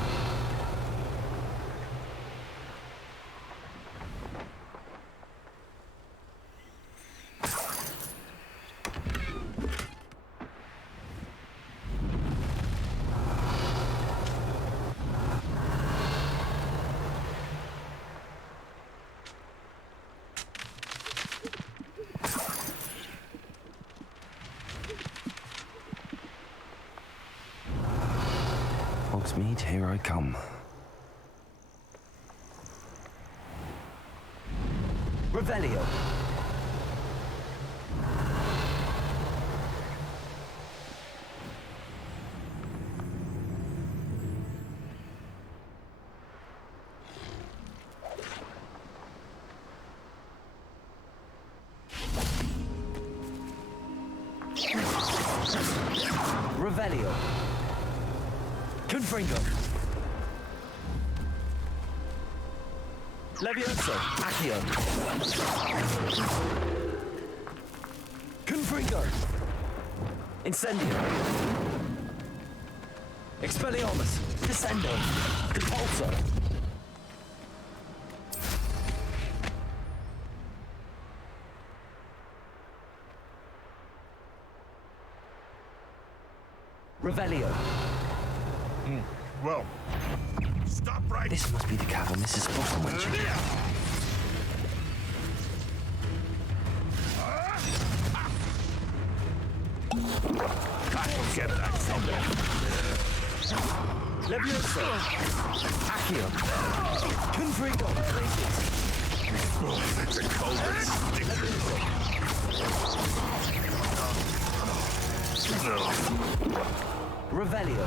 Hogsmeade, here I come. Revelio. Revelio. Confringo. Levioso. Accio. Confringo. Incendio. Expelliarmus. Descendo. Depulso. Revelio. Well, stop right. This must be the cavern Mrs. Blossom went to. I'll get that somewhere. Levioso. Accio. Confringo. Oh, that's a cold sticker. Revelio.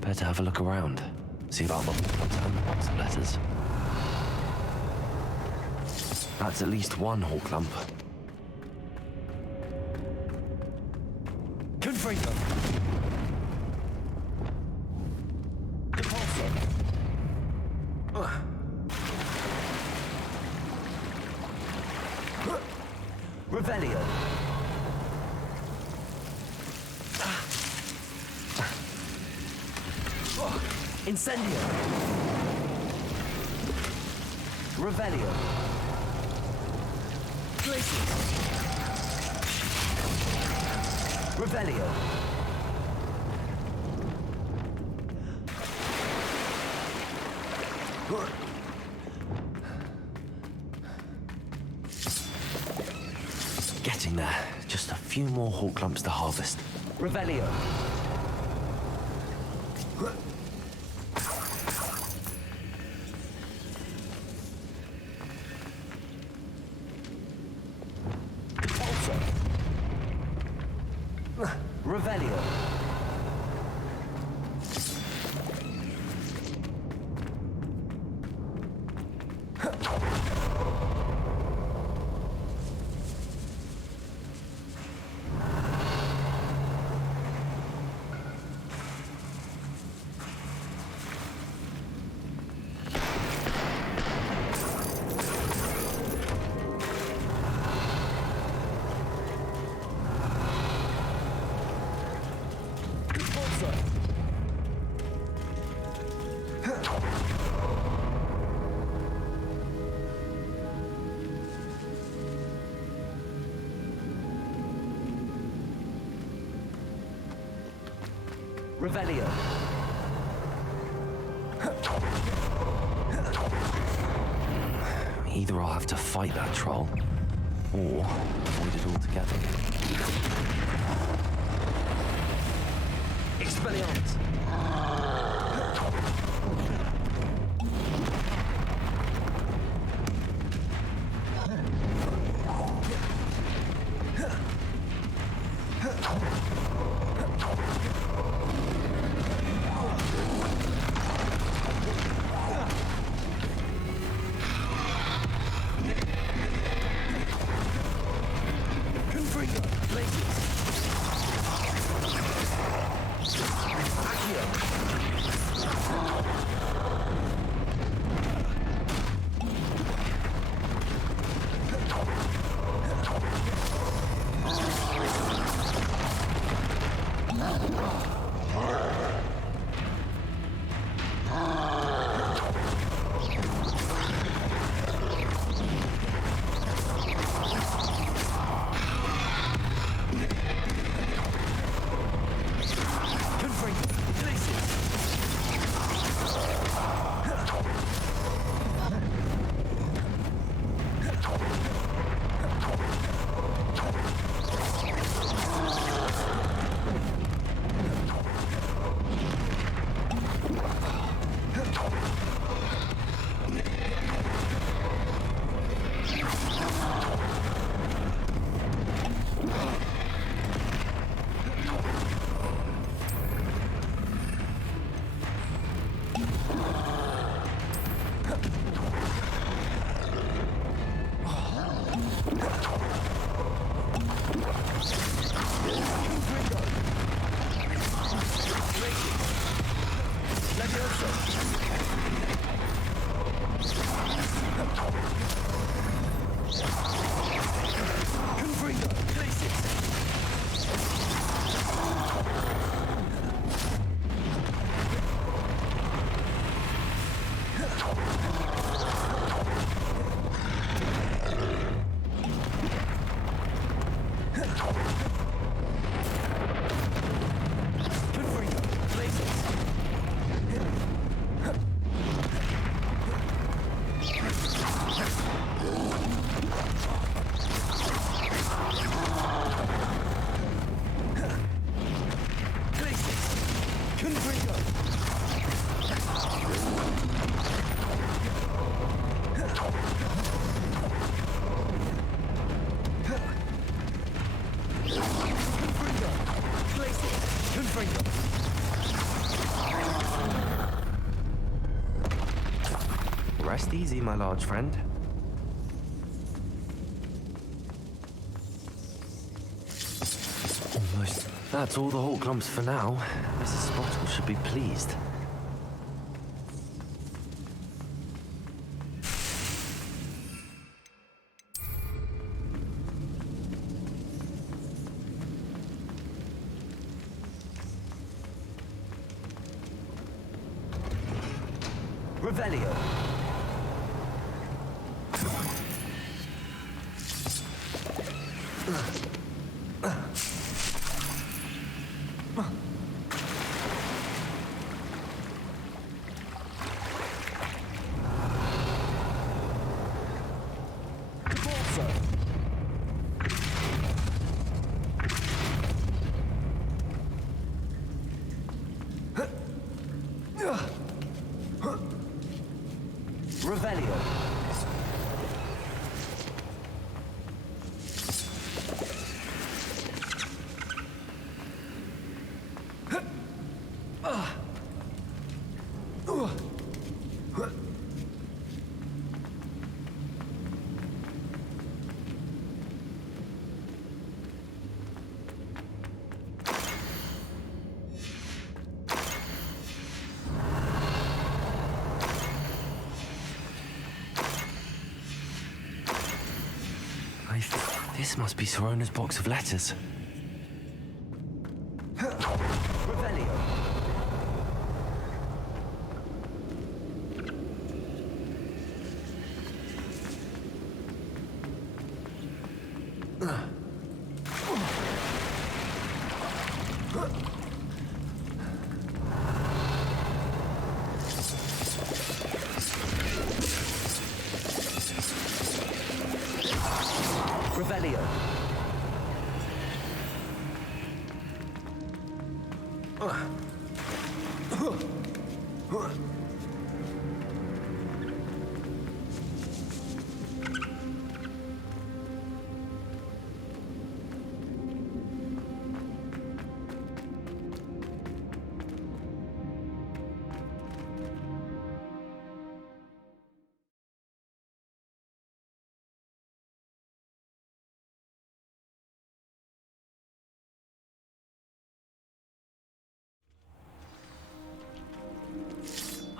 Better have a look around. See about the box of letters. That's at least one Hawklump. Confringo. Depulso. Revelio. Incendio. Revelio. Glacius. Revelio. Getting there. Just a few more Hawklumps to harvest. Revelio. Depulso. Revelio. Revelio. Either I'll have to fight that troll, or avoid it altogether. Expelliarmus! Rest easy, my large friend. Almost. That's all the Hawk Clumps for now. Mrs. Spottle should be pleased. Revelio. Revelio. This must be Sorona's box of letters. Revelio. Revelio.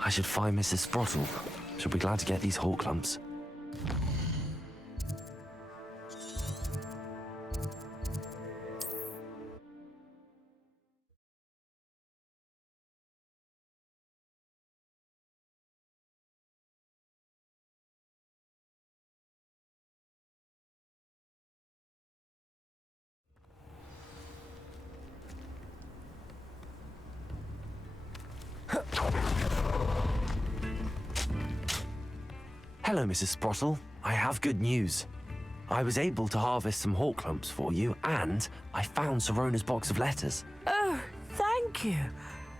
I should find Mrs. Sprottle. She'll be glad to get these hawk lumps. Hello, Mrs. Sprottle. I have good news. I was able to harvest some hawk lumps for you, and I found Sorona's box of letters. Oh, thank you.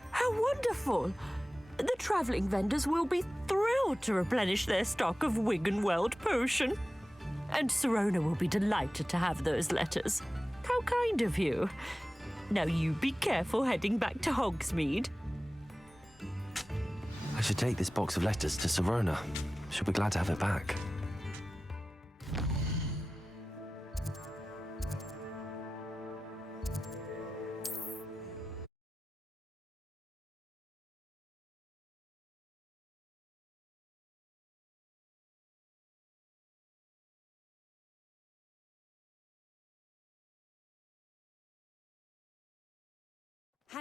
How wonderful. The travelling vendors will be thrilled to replenish their stock of Wiggenweld potion. And Sorona will be delighted to have those letters. How kind of you. Now you be careful heading back to Hogsmeade. I should take this box of letters to Sorona. She'll be glad to have it back.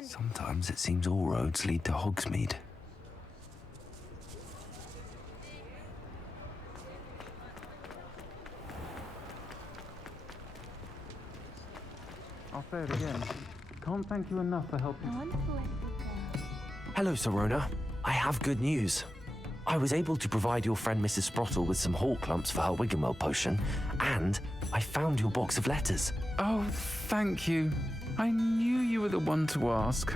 Sometimes it seems all roads lead to Hogsmeade. I'll say it again. Can't thank you enough for helping. Hello, Sorona. I have good news. I was able to provide your friend Mrs. Sprottle with some hawk lumps for her Wiggenweld potion, and I found your box of letters. Oh, thank you. I knew you were the one to ask.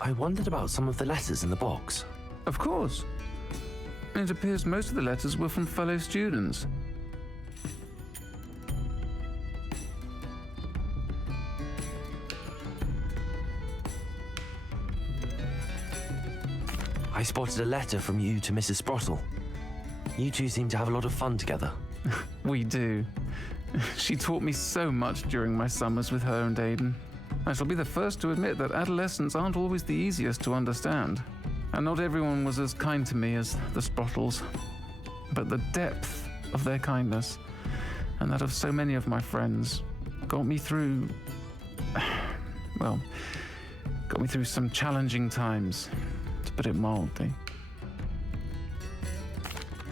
I wondered about some of the letters in the box. Of course. It appears most of the letters were from fellow students. I spotted a letter from you to Mrs. Sprottle. You two seem to have a lot of fun together. We do. She taught me so much during my summers with her and Aidan. I shall be the first to admit that adolescents aren't always the easiest to understand. And not everyone was as kind to me as the Sprottles. But the depth of their kindness, and that of so many of my friends, got me through... well, got me through some challenging times, to put it mildly.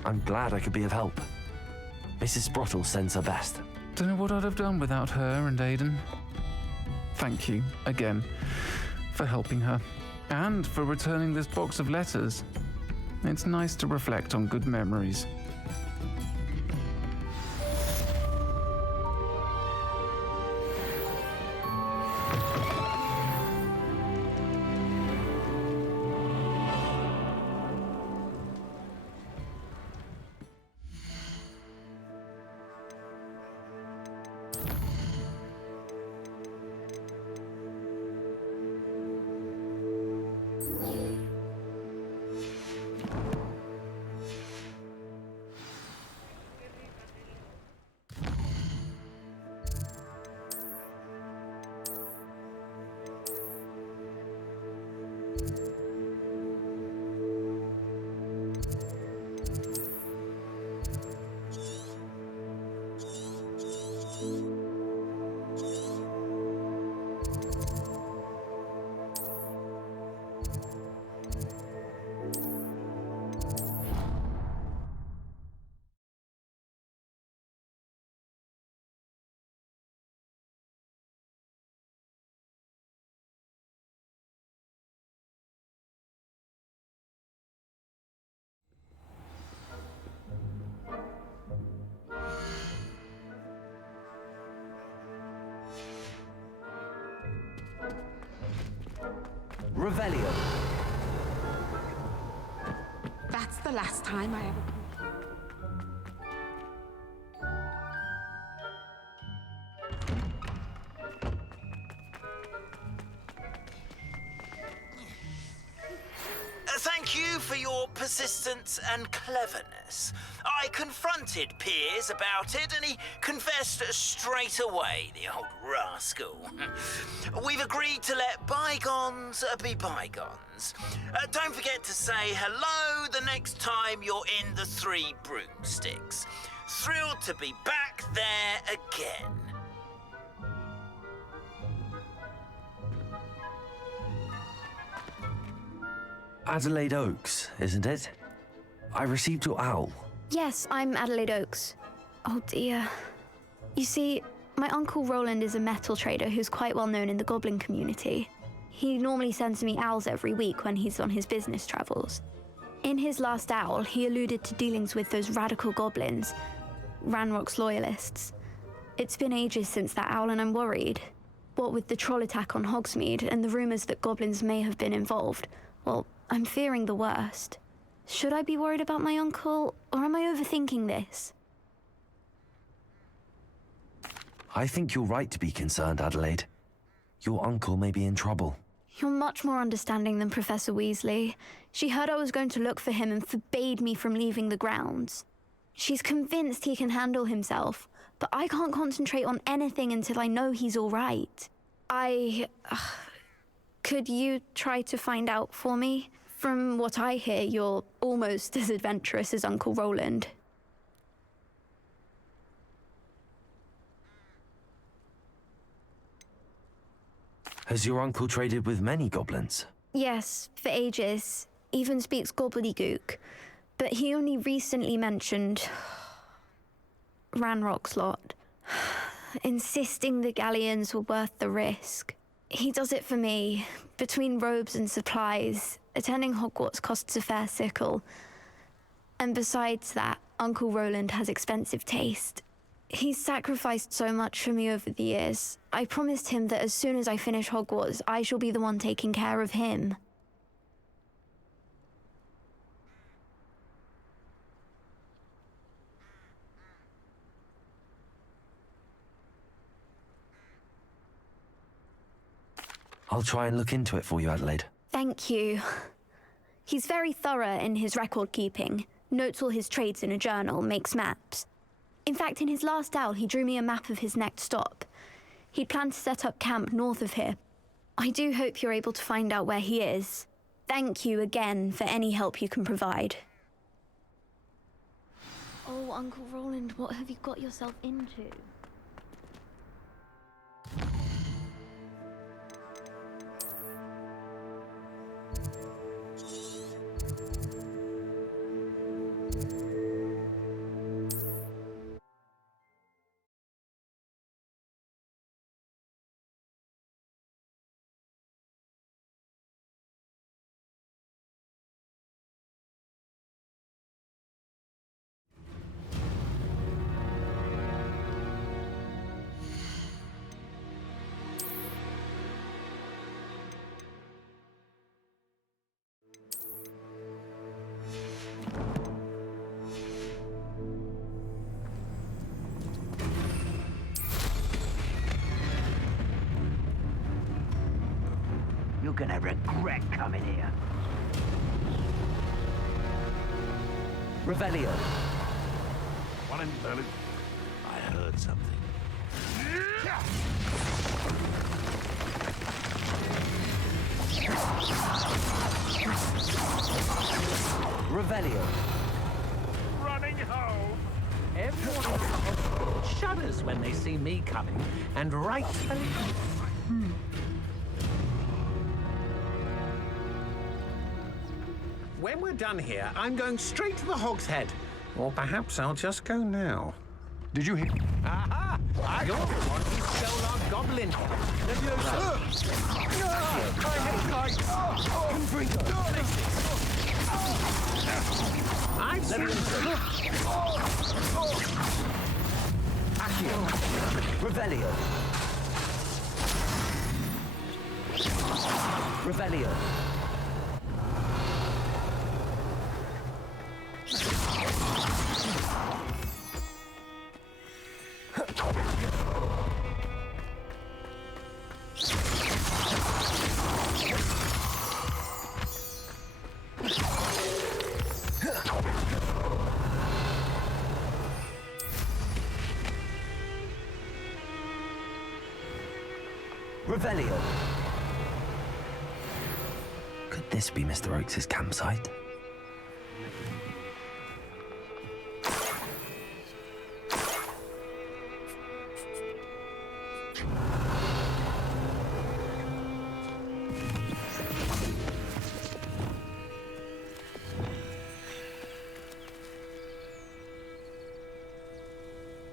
I'm glad I could be of help. Mrs. Sprottle sends her best. Don't know what I'd have done without her and Aidan. Thank you, again, for helping her, and for returning this box of letters. It's nice to reflect on good memories. Revelio. That's the last time I ever... Thank you for your persistence and cleverness. I confronted Piers about it and he confessed straight away, the old rascal. We've agreed to let bygones be bygones. Don't forget to say hello the next time you're in the Three Broomsticks. Thrilled to be back there again. Adelaide Oaks, isn't it? I received your owl. Yes, I'm Adelaide Oaks. Oh dear. You see, my Uncle Roland is a metal trader who's quite well known in the goblin community. He normally sends me owls every week when he's on his business travels. In his last owl, he alluded to dealings with those radical goblins, Ranrock's loyalists. It's been ages since that owl and I'm worried. What with the troll attack on Hogsmeade and the rumours that goblins may have been involved, well, I'm fearing the worst. Should I be worried about my uncle, or am I overthinking this? I think you're right to be concerned, Adelaide. Your uncle may be in trouble. You're much more understanding than Professor Weasley. She heard I was going to look for him and forbade me from leaving the grounds. She's convinced he can handle himself, but I can't concentrate on anything until I know he's all right. Could you try to find out for me? From what I hear, you're almost as adventurous as Uncle Roland. Has your uncle traded with many goblins? Yes, for ages. Even speaks gobbledygook. But he only recently mentioned Ranrock's lot, insisting the galleons were worth the risk. He does it for me. Between robes and supplies, attending Hogwarts costs a fair sickle. And besides that, Uncle Roland has expensive taste. He's sacrificed so much for me over the years. I promised him that as soon as I finish Hogwarts, I shall be the one taking care of him. I'll try and look into it for you, Adelaide. Thank you. He's very thorough in his record keeping, notes all his trades in a journal, makes maps. In fact, in his last owl, he drew me a map of his next stop. He'd planned to set up camp north of here. I do hope you're able to find out where he is. Thank you again for any help you can provide. Oh, Uncle Roland, what have you got yourself into? You're gonna regret coming here. Revelio. I heard something. Revelio. Running home. Everyone shudders when they see me coming, and rightfully. When we're done here, I'm going straight to the Hog's Head. Or perhaps I'll just go now. Did you hear? Aha! You're the one who stole our goblin. I've seen Accio. Revelio. Revelio. Revelio. Could this be Mr. Oakes' campsite?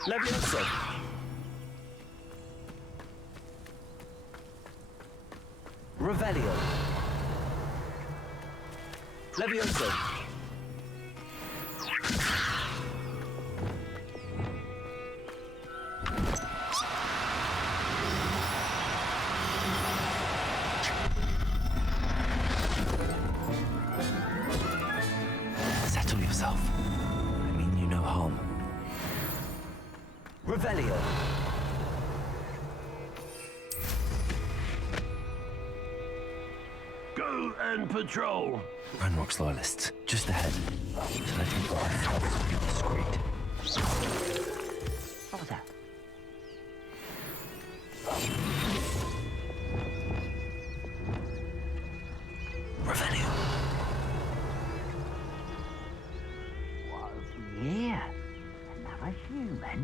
Levioso. Revelio. Levioso. Settle yourself. I mean you no harm. Revelio. Go and patrol. Ranrock's loyalists, just ahead. So let me be discreet. What was that? Revelio. What's here? Another human?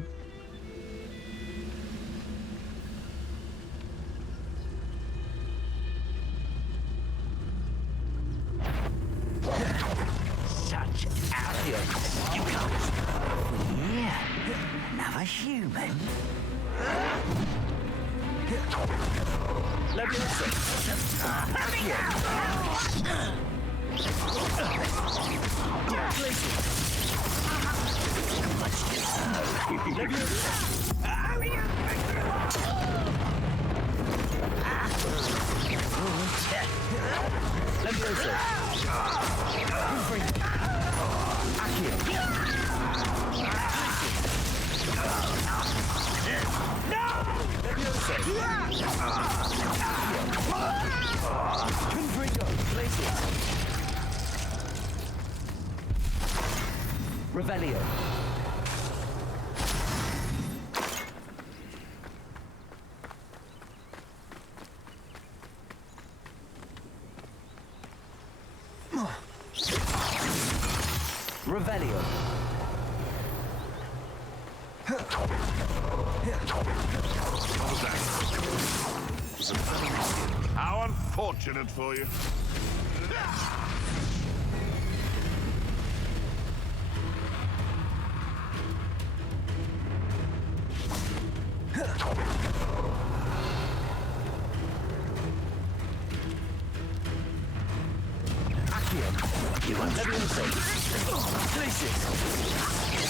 Such arrogance. You can't. Yeah, another human. Revelio. Revelio. How unfortunate for you.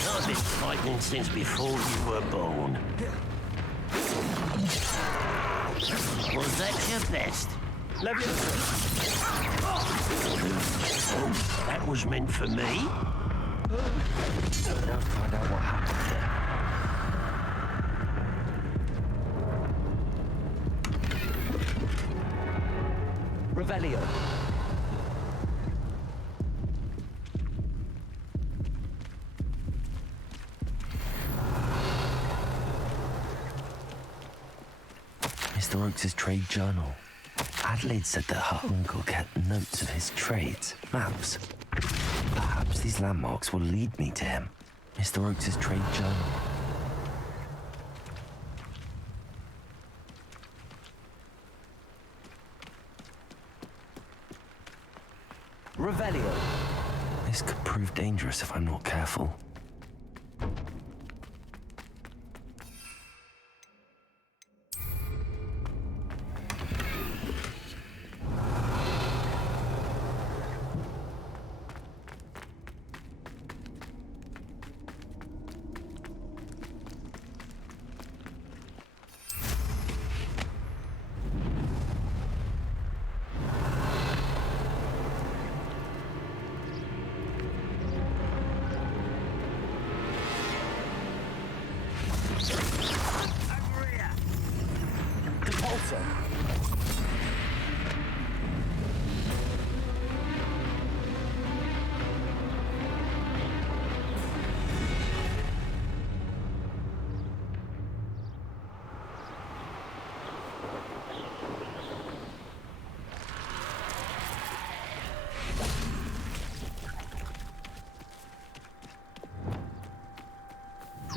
I've been fighting since before you were born. Was that your best? Oh, that was meant for me? Now find out what happened here. Revelio. Mr. Oakes' trade journal. Adelaide said that her uncle kept notes of his trades, maps. Perhaps these landmarks will lead me to him. Mr. Oakes' trade journal. Revelio. This could prove dangerous if I'm not careful.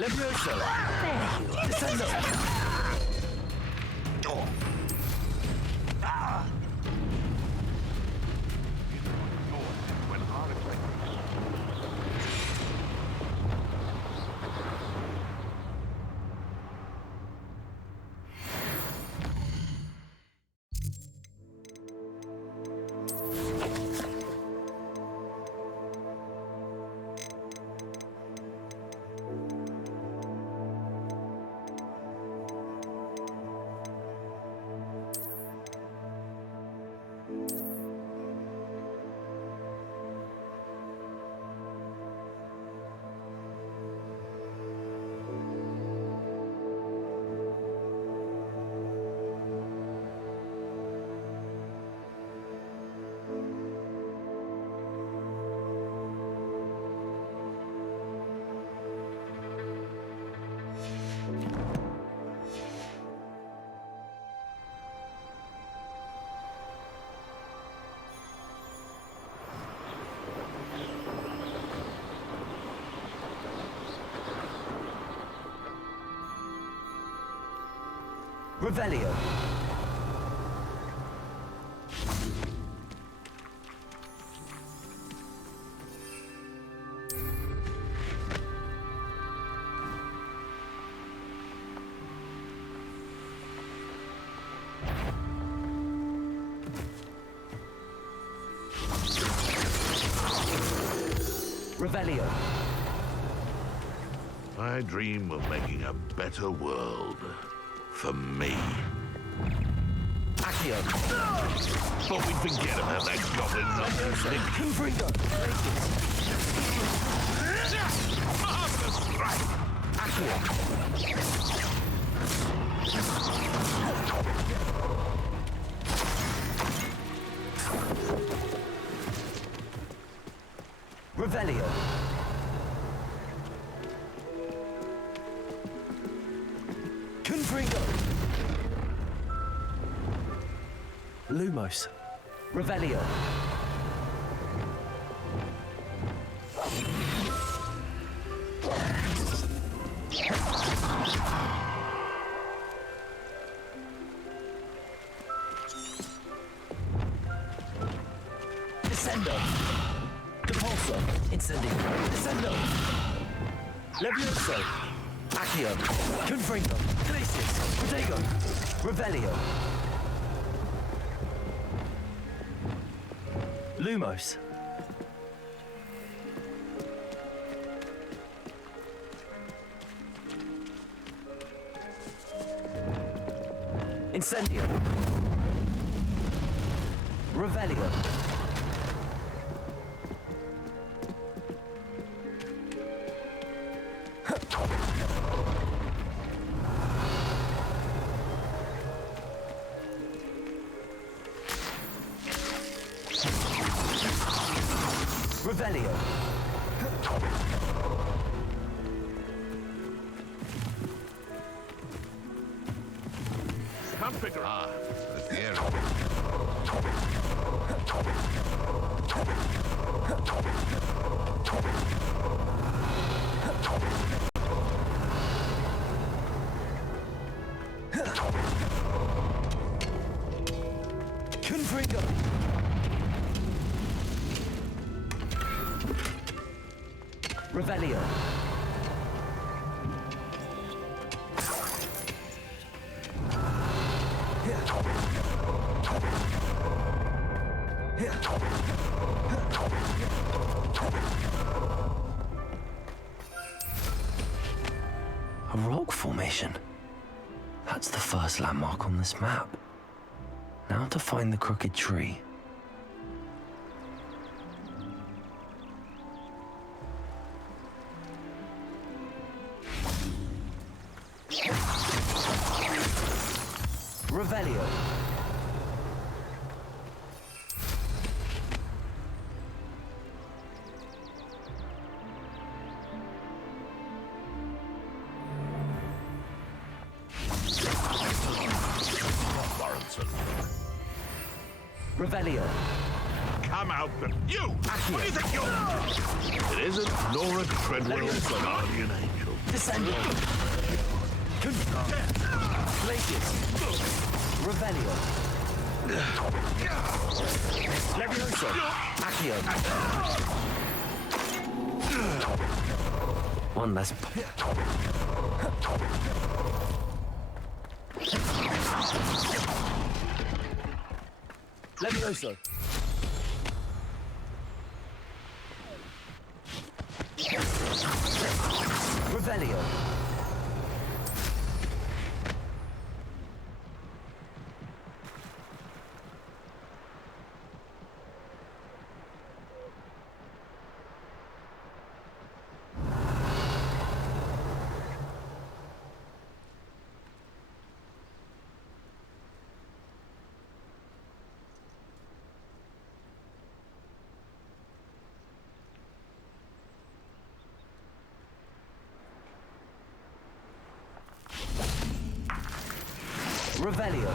Levioso! There you are. Descendo! Revelio. Revelio. I dream of making a better world for me. Accio. Thought we'd forget about that goblin nonsense. Confringo. Master strike! Accio. Revelio. Confringo. Lumos. Revelio. Descendo. Depulso. Incendio. Descendo. Levioso. Accio. Confringo. Glacius. Protego. Revelio. Lumos. Incendio. Revelio. Revelio. Come figure out. Here. Confringo. Revelio. A rock formation. That's the first landmark on this map. Now to find the crooked tree. Revelio. Revelio. Come out, but you! What do you think you're? It isn't Nora Treadwell's guardian angel. Descendo. Glacius. Revelio. Levioso. Accio. One less. Levioso. Revelio. Revelio.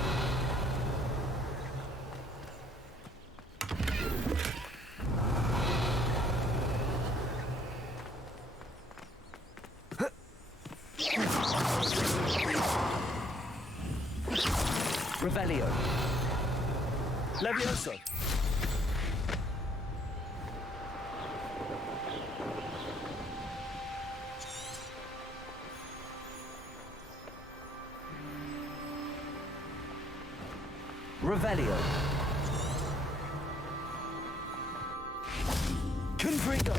Revelio. Levioso. Revelio. Confrigo.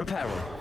Reparo.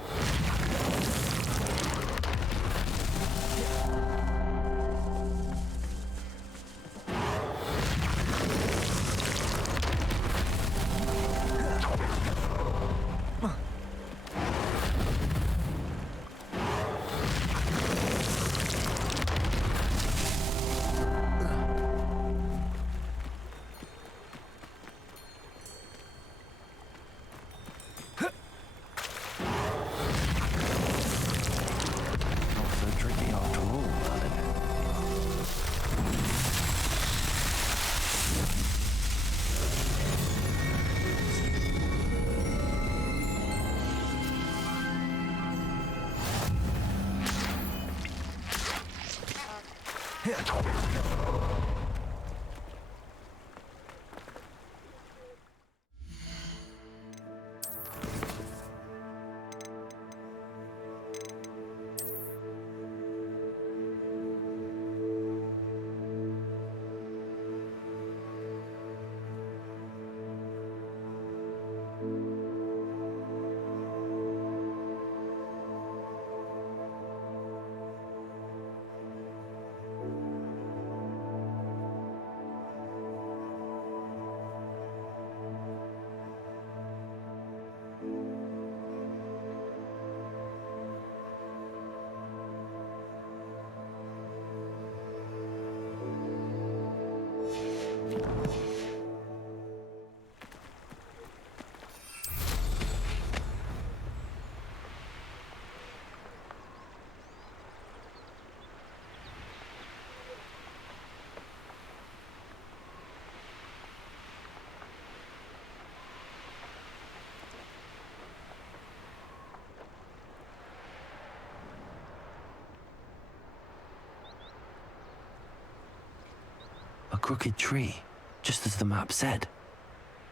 crooked tree, just as the map said.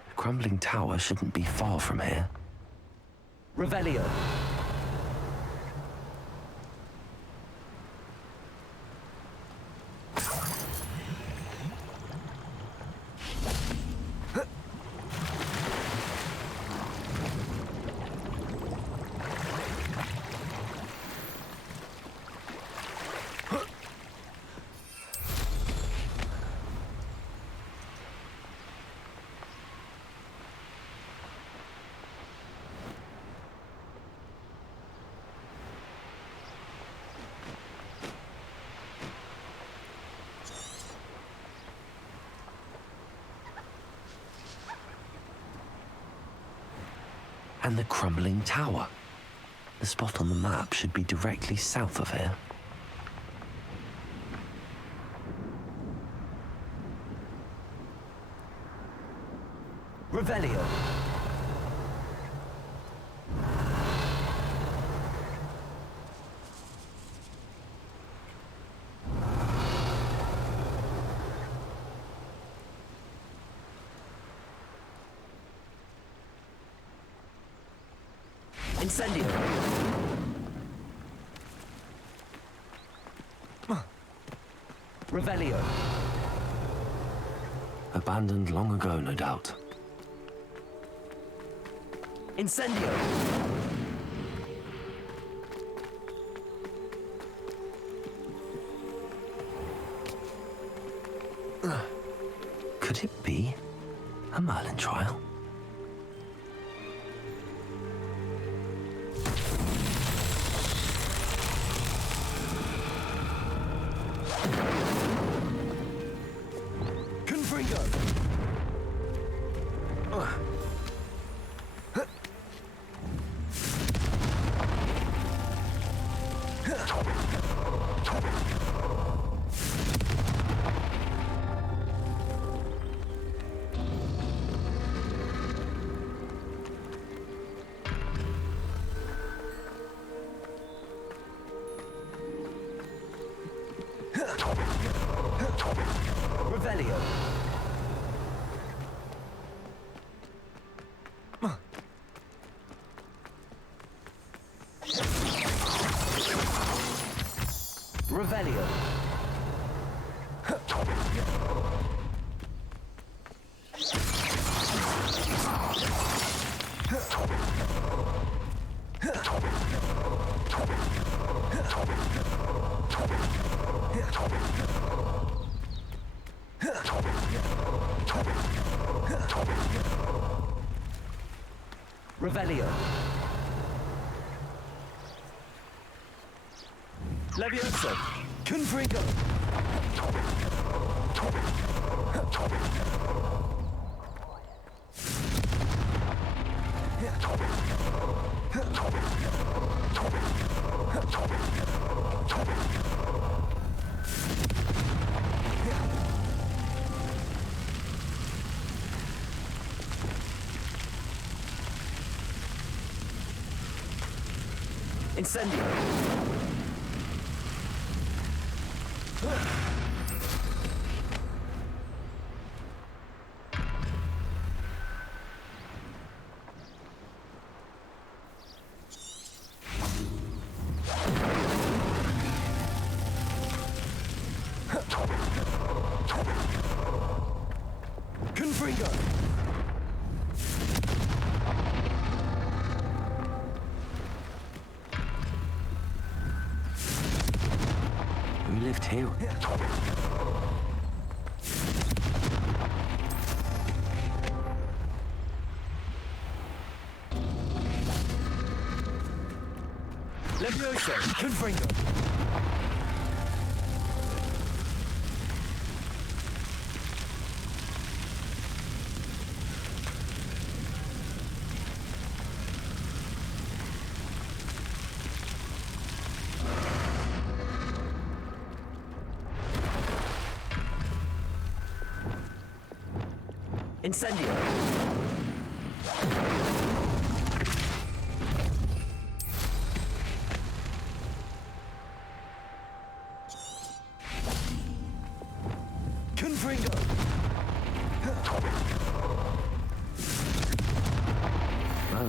The crumbling tower shouldn't be far from here. Revelio. And the crumbling tower. The spot on the map should be directly south of here. Revelio. Incendio. Revelio. Abandoned long ago, no doubt. Incendio. Could it be a Merlin trial? Revelio. Revelio. Revelio. Levioso. Confringo. Incendio. Confringo. Who lived here? Levioso. Confringo. Incendio. Confringo. Confringo!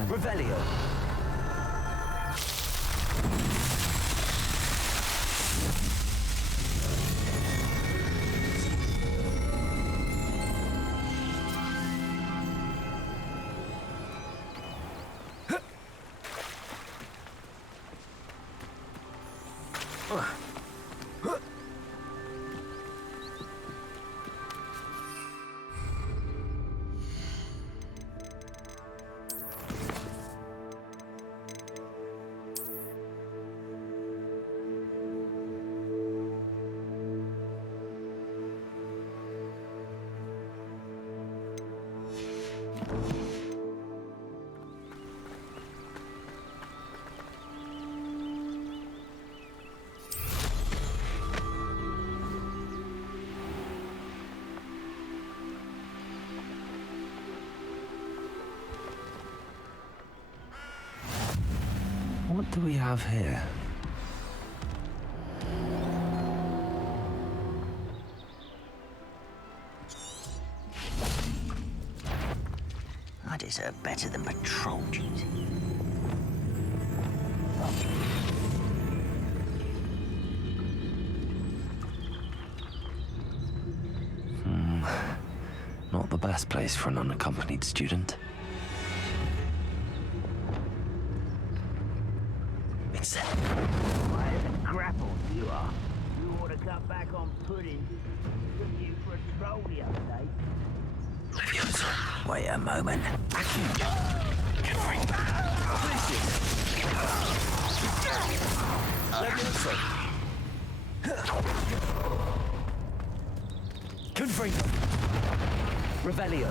Revelio! What do we have here? I deserve better than patrol duty. Not the best place for an unaccompanied student. It's Why the grapple you are? You ought to cut back on pudding. Took you for a troll the other day. Wait a moment. Confringo! Revelio!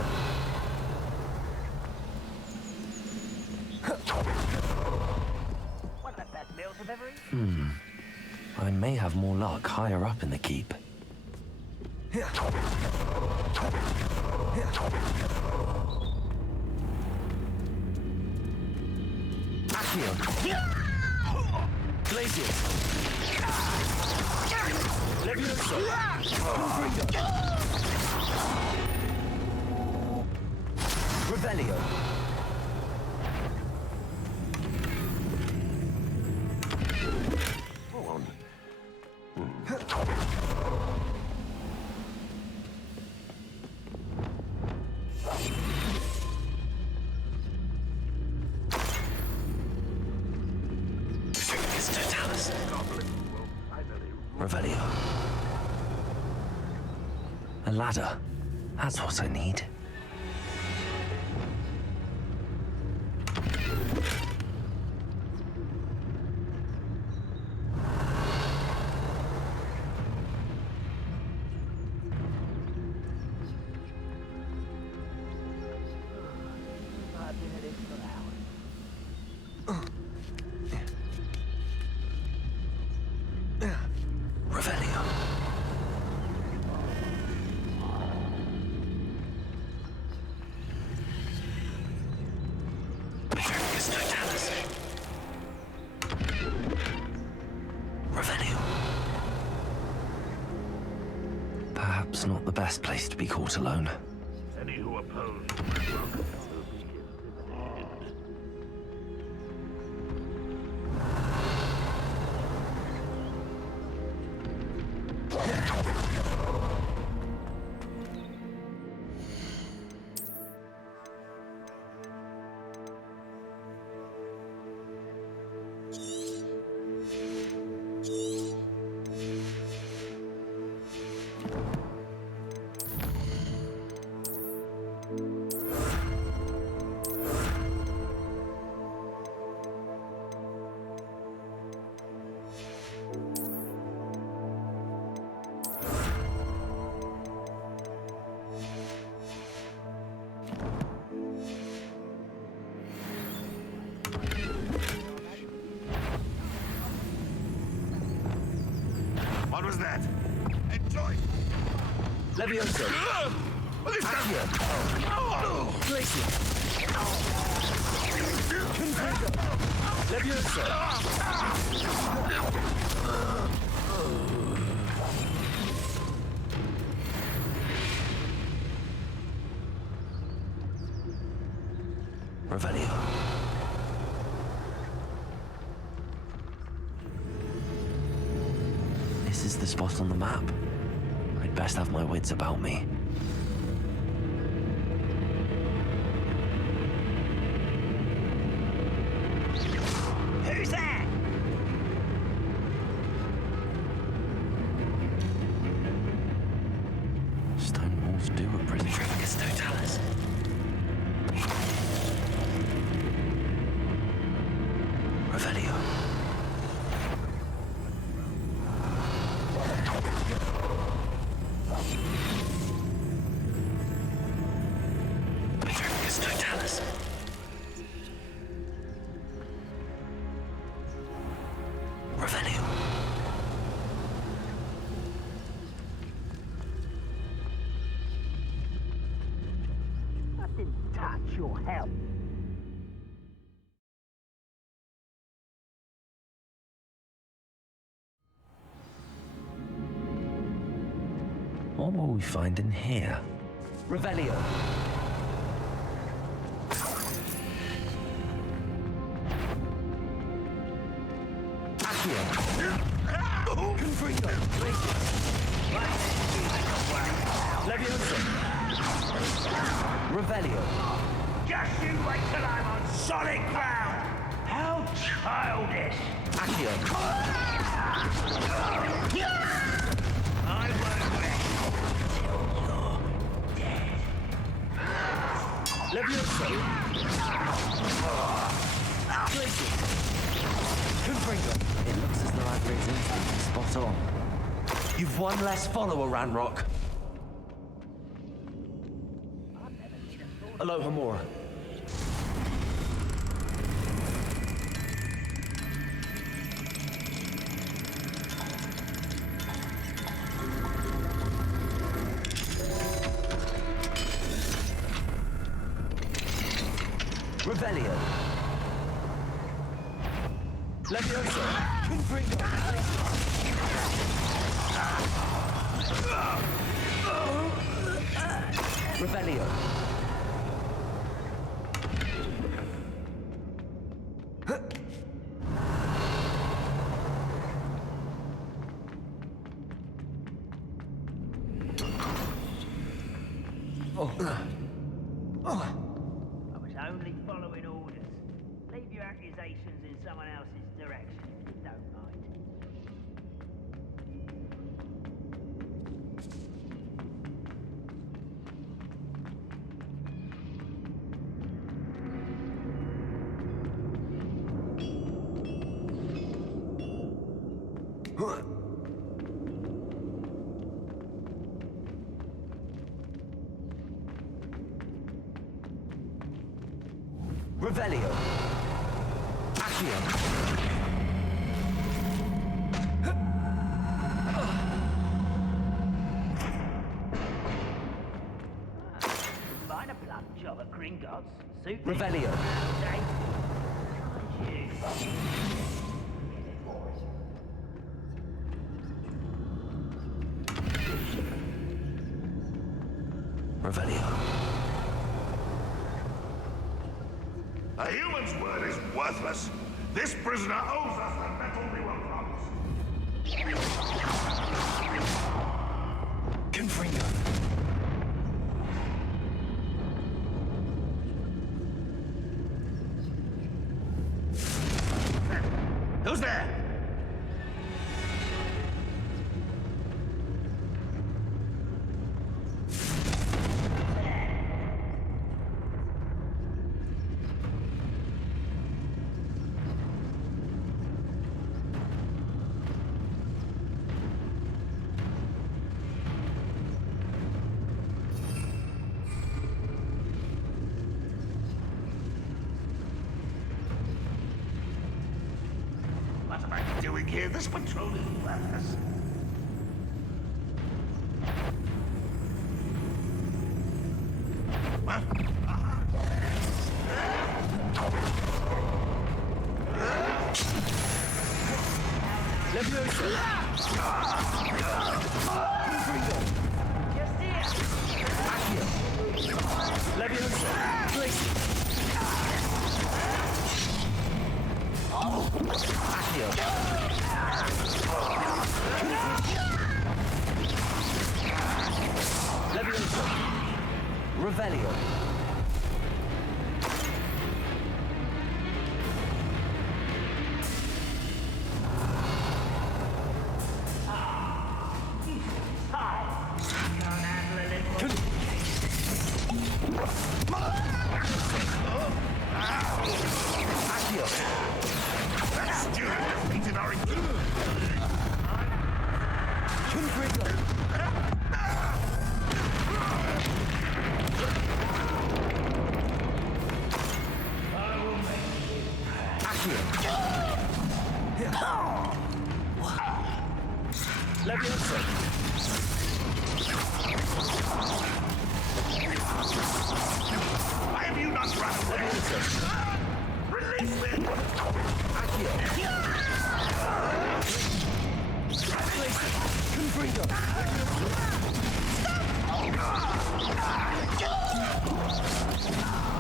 One of the best meals I've ever eaten. I may have more luck higher up in the keep. Accio! Glacius! Levioso! Confringo! Revelio! Go on. Revelio. A ladder. That's what I need. I've been at this for hours. Revelio. Revelio. Perhaps not the best place to be caught alone. Any who oppose my welcome will be intimidated. What was that? Enjoy! Levioso! Accio! Glacius! Confringo! Levioso! is the spot on the map. I'd best have my wits about me. Who's that? Stone walls do a prison. Petrificus totalis. Revelio. Petrificus totalis. Revelio. I didn't touch your help. What will we find in here? Revelio. Confringo. Leviosa. Revelio. Just you wait till I'm on solid ground. How childish. Accio. I won't rest till you're dead. Leviosa. Confringo. It looks as though Adelaid's instinct is spot on. You've one less follower, Ranrock. Aloha Mora. Revelio. Leviosa. Confringo. Revelio. I was only following orders. Leave your accusations in someone else's direction, if you don't mind. Revelio. Accio. Find a plum job at Gringotts. Suit me. Revelio. Say. Revelio. A human's word is worthless. This prisoner owes us the metal we were promised. Confringo. Who's there? What am I doing here? This patrol is worthless. What? Leviosa. Confringo. Accio. Leviosa. Glacier. Accio. Levioso. Revelio. Why have you not run away? Release me!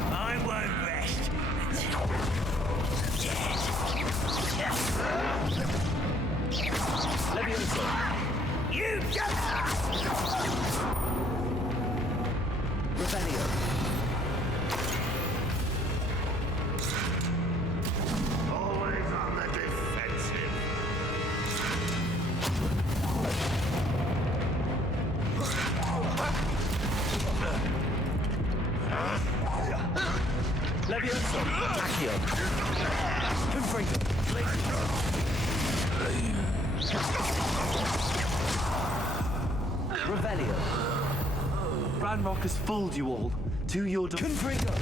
I won't rest. Levioso. You just... Revelio. Always on the defensive. Levioso. Accio. Confringo. Revelio. Ranrock has fooled you all. To your Confringo.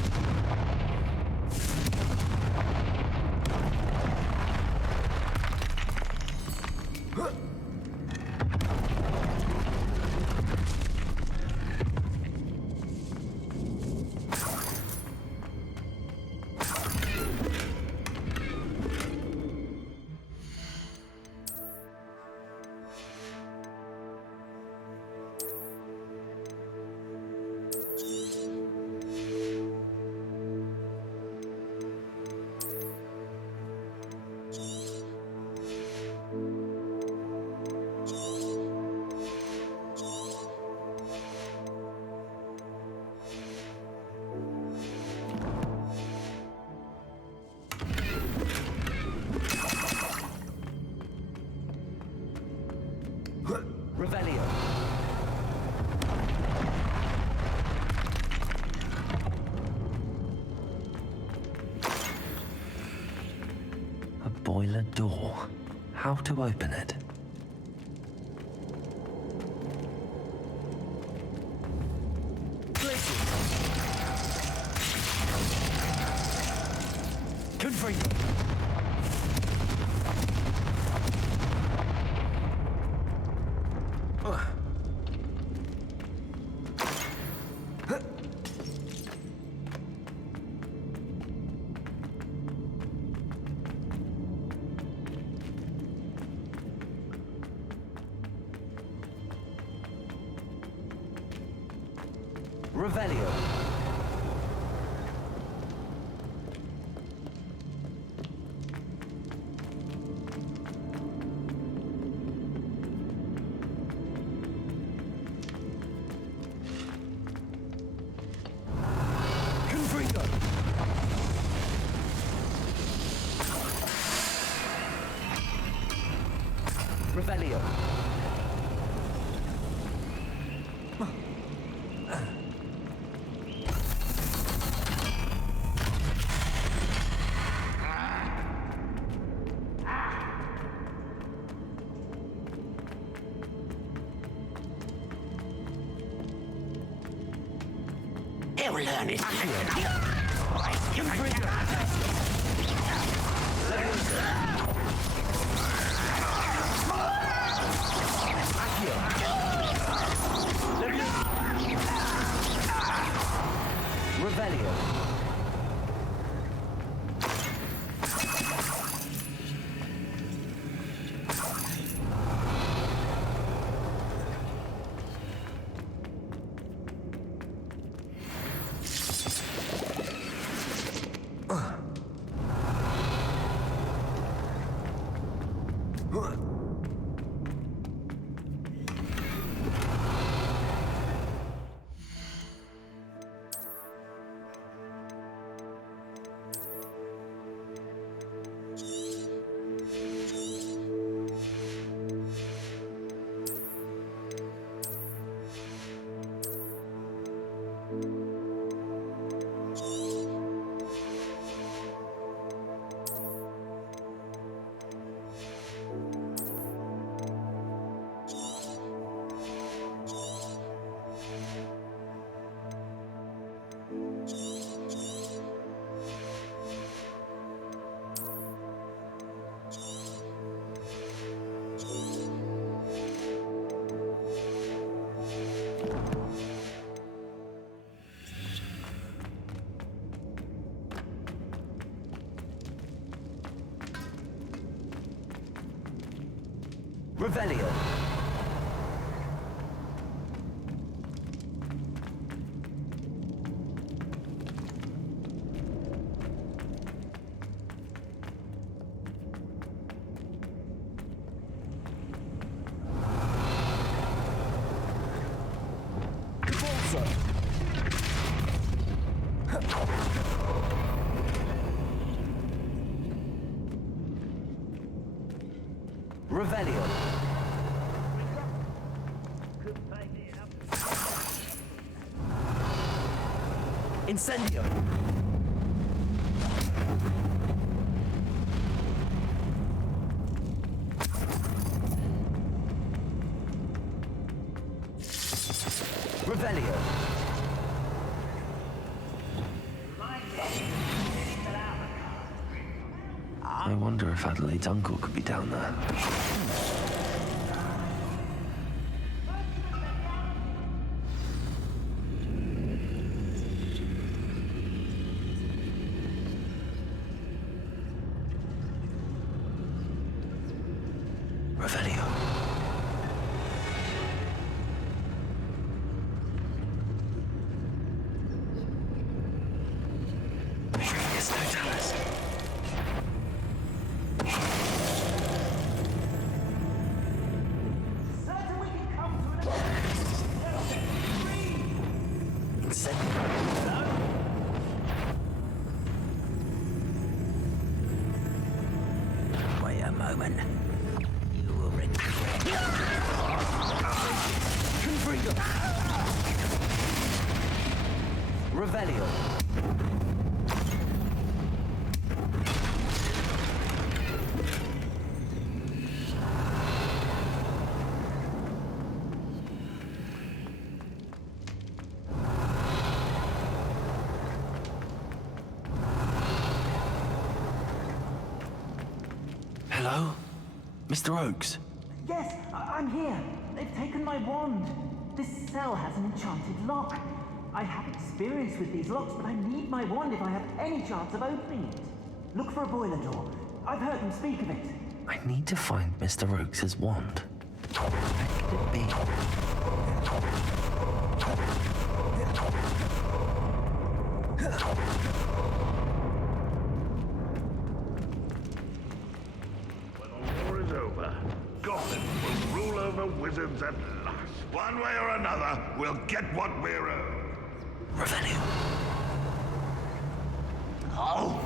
Revelio. A boiler door. How to open it? Confringo. Revelio. Confringo. Revelio. He'll learn his lesson. Revelio. Revelio. Revelio. Incendio. Revelio. I wonder if Adelaide's uncle could be down there. Revelio. Previous Totalis. Wait a moment. You will regret. Revelio. Hello? Mr. Oakes? Yes, I'm here. They've taken my wand. This cell has an enchanted lock. I have experience with these locks, but I need my wand if I have any chance of opening it. Look for a boiler door. I've heard them speak of it. I need to find Mr. Oakes' wand. Where could it be? When the war is over, goblins will rule over wizards at last. One way or another, we'll get what we're owed. Revelio. Oh!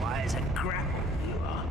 Why is a grapple you are?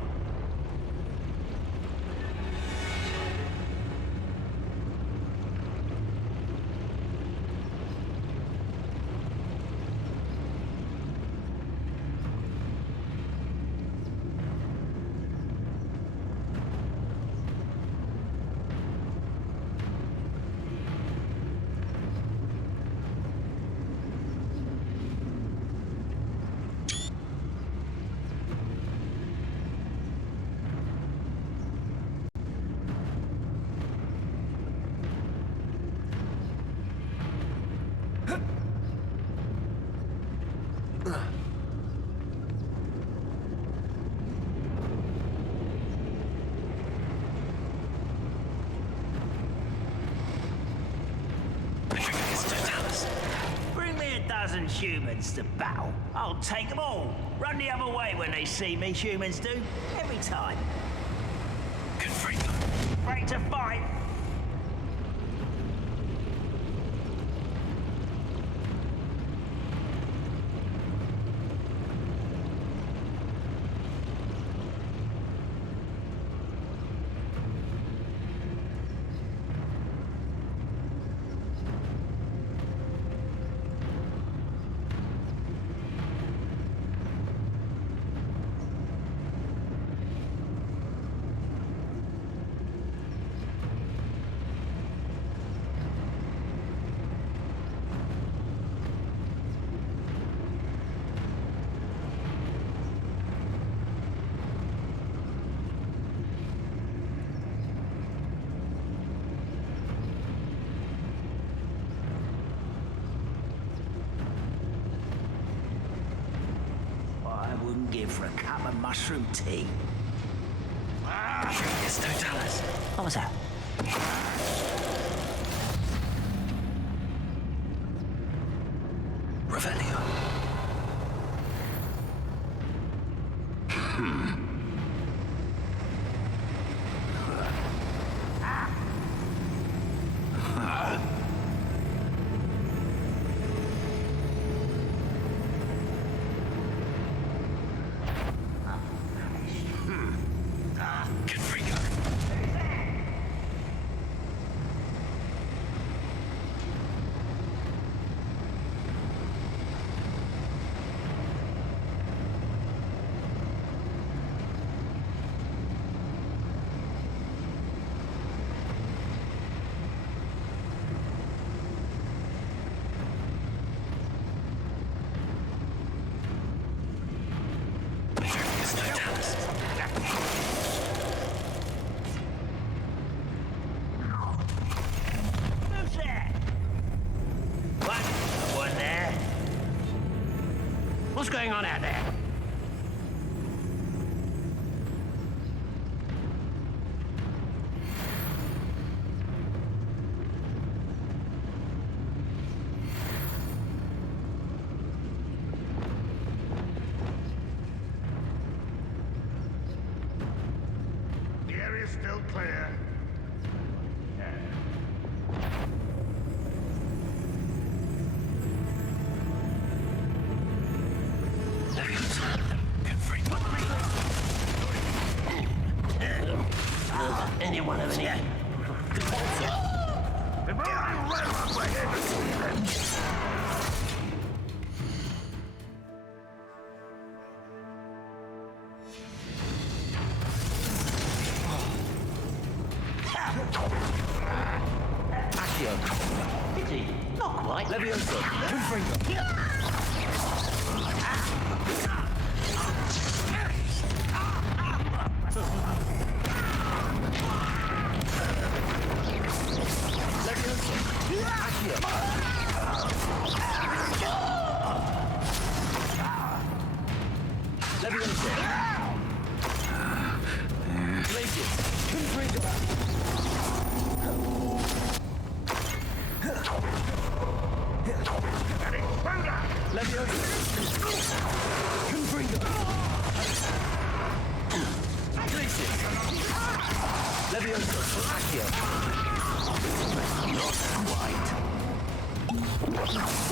Bring me a dozen humans to battle. I'll take them all. Run the other way when they see me, humans do. Every time. Ready to fight. give for a cup of mushroom tea? Yes, don't tell us. What was that? Revelio. Who's there? What? No one there? What's going on out there? The area's still clear. Anyone of any? Accio. Pity. Not quite. Levioso. Confringo.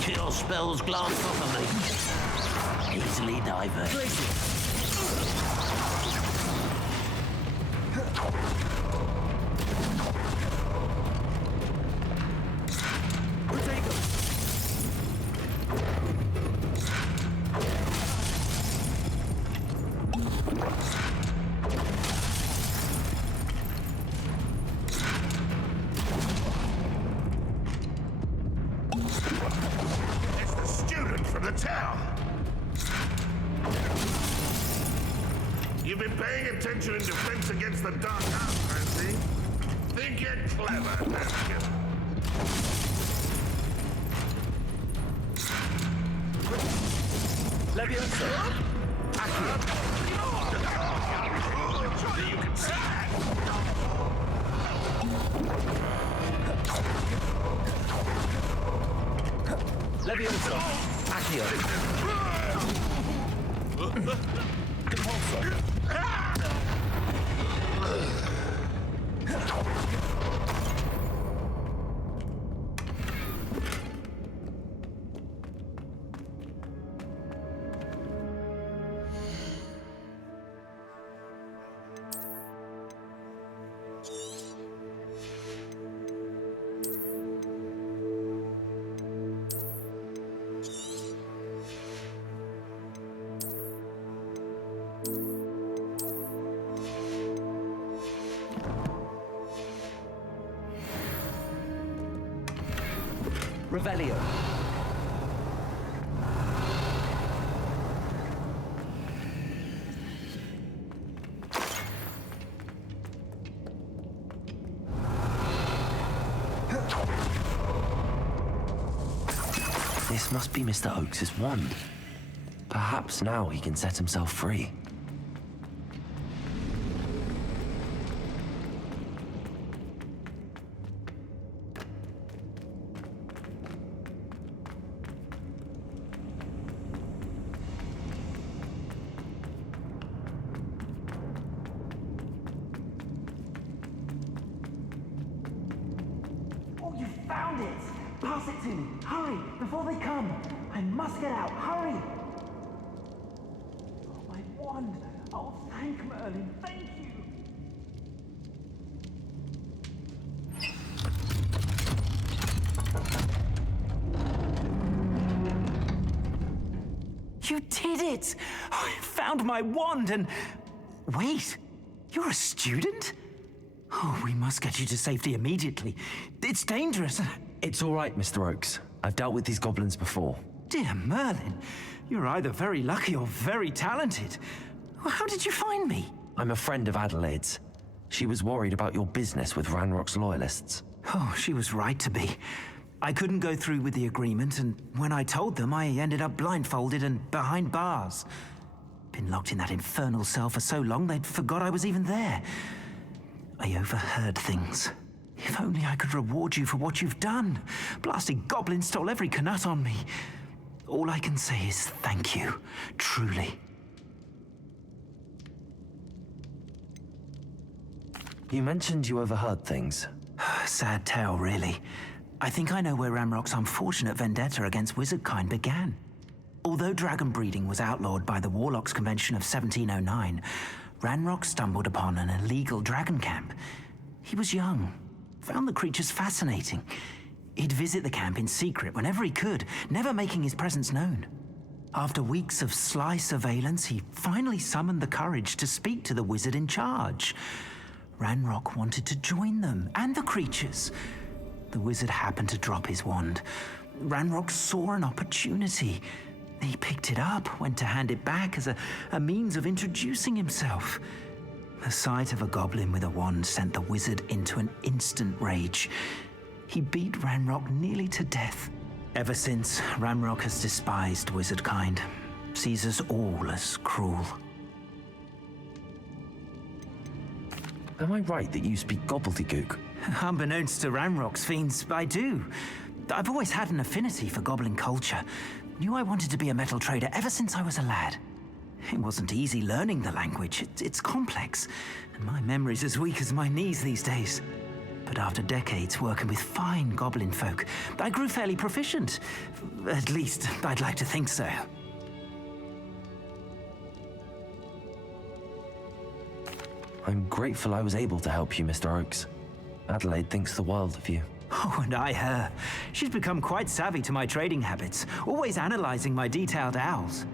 Kill spells glance off of me. Easily diverted. It's the student from the town. You've been paying attention in defense against the dark arts, I see. Think you're clever, don't you? Levioso. Accio. You can see that. Levioso. Accio. Compulso. Revelio. This must be Mr. Oakes's wand. Perhaps Perhaps now he can set himself free. Oh, you found it! Pass it to me! Hurry, before they come! I must get out! Hurry! Oh, my wand! Oh, thank Merlin! Thank you! You did it! I found my wand and... Wait! You're a student? Oh, we must get you to safety immediately. It's dangerous. It's all right, Mr. Oakes. I've dealt with these goblins before. Dear Merlin, you're either very lucky or very talented. How did you find me? I'm a friend of Adelaide's. She was worried about your business with Ranrock's loyalists. Oh, she was right to be. I couldn't go through with the agreement, and when I told them, I ended up blindfolded and behind bars. Been locked in that infernal cell for so long, they'd forgot I was even there. I overheard things. If only I could reward you for what you've done. Blasted goblin stole every canut on me. All I can say is thank you, truly. You mentioned you overheard things. Sad tale, really. I think I know where Ranrock's unfortunate vendetta against wizardkind began. Although dragon breeding was outlawed by the Warlocks Convention of 1709, Ranrock stumbled upon an illegal dragon camp. He was young, found the creatures fascinating. He'd visit the camp in secret whenever he could, never making his presence known. After weeks of sly surveillance, he finally summoned the courage to speak to the wizard in charge. Ranrock wanted to join them and the creatures. The wizard happened to drop his wand. Ranrock saw an opportunity. He picked it up, went to hand it back as a means of introducing himself. The sight of a goblin with a wand sent the wizard into an instant rage. He beat Ranrock nearly to death. Ever since, Ranrock has despised wizardkind, sees us all as cruel. Am I right that you speak gobbledygook? Unbeknownst to Ranrock's fiends, I do. I've always had an affinity for goblin culture. Knew I wanted to be a metal trader ever since I was a lad. It wasn't easy learning the language. It's complex, and my memory's as weak as my knees these days. But after decades working with fine goblin folk, I grew fairly proficient. At least, I'd like to think so. I'm grateful I was able to help you, Mr. Oakes. Adelaide thinks the world of you. Oh, and I her. She's become quite savvy to my trading habits, always analyzing my detailed owls.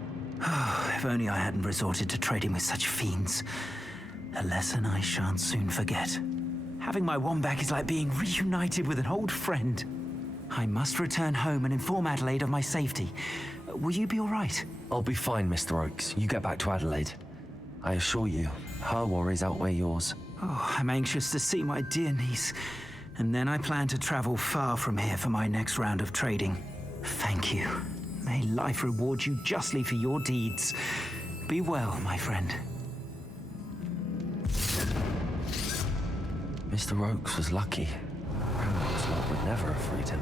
Oh, if only I hadn't resorted to trading with such fiends. A lesson I shan't soon forget. Having my wand back is like being reunited with an old friend. I must return home and inform Adelaide of my safety. Will you be all right? I'll be fine, Mr. Oakes. You get back to Adelaide. I assure you, her worries outweigh yours. Oh, I'm anxious to see my dear niece. And then I plan to travel far from here for my next round of trading. Thank you. May life reward you justly for your deeds. Be well, my friend. Mr. Oakes was lucky. Ranrock's lot would never have freed him.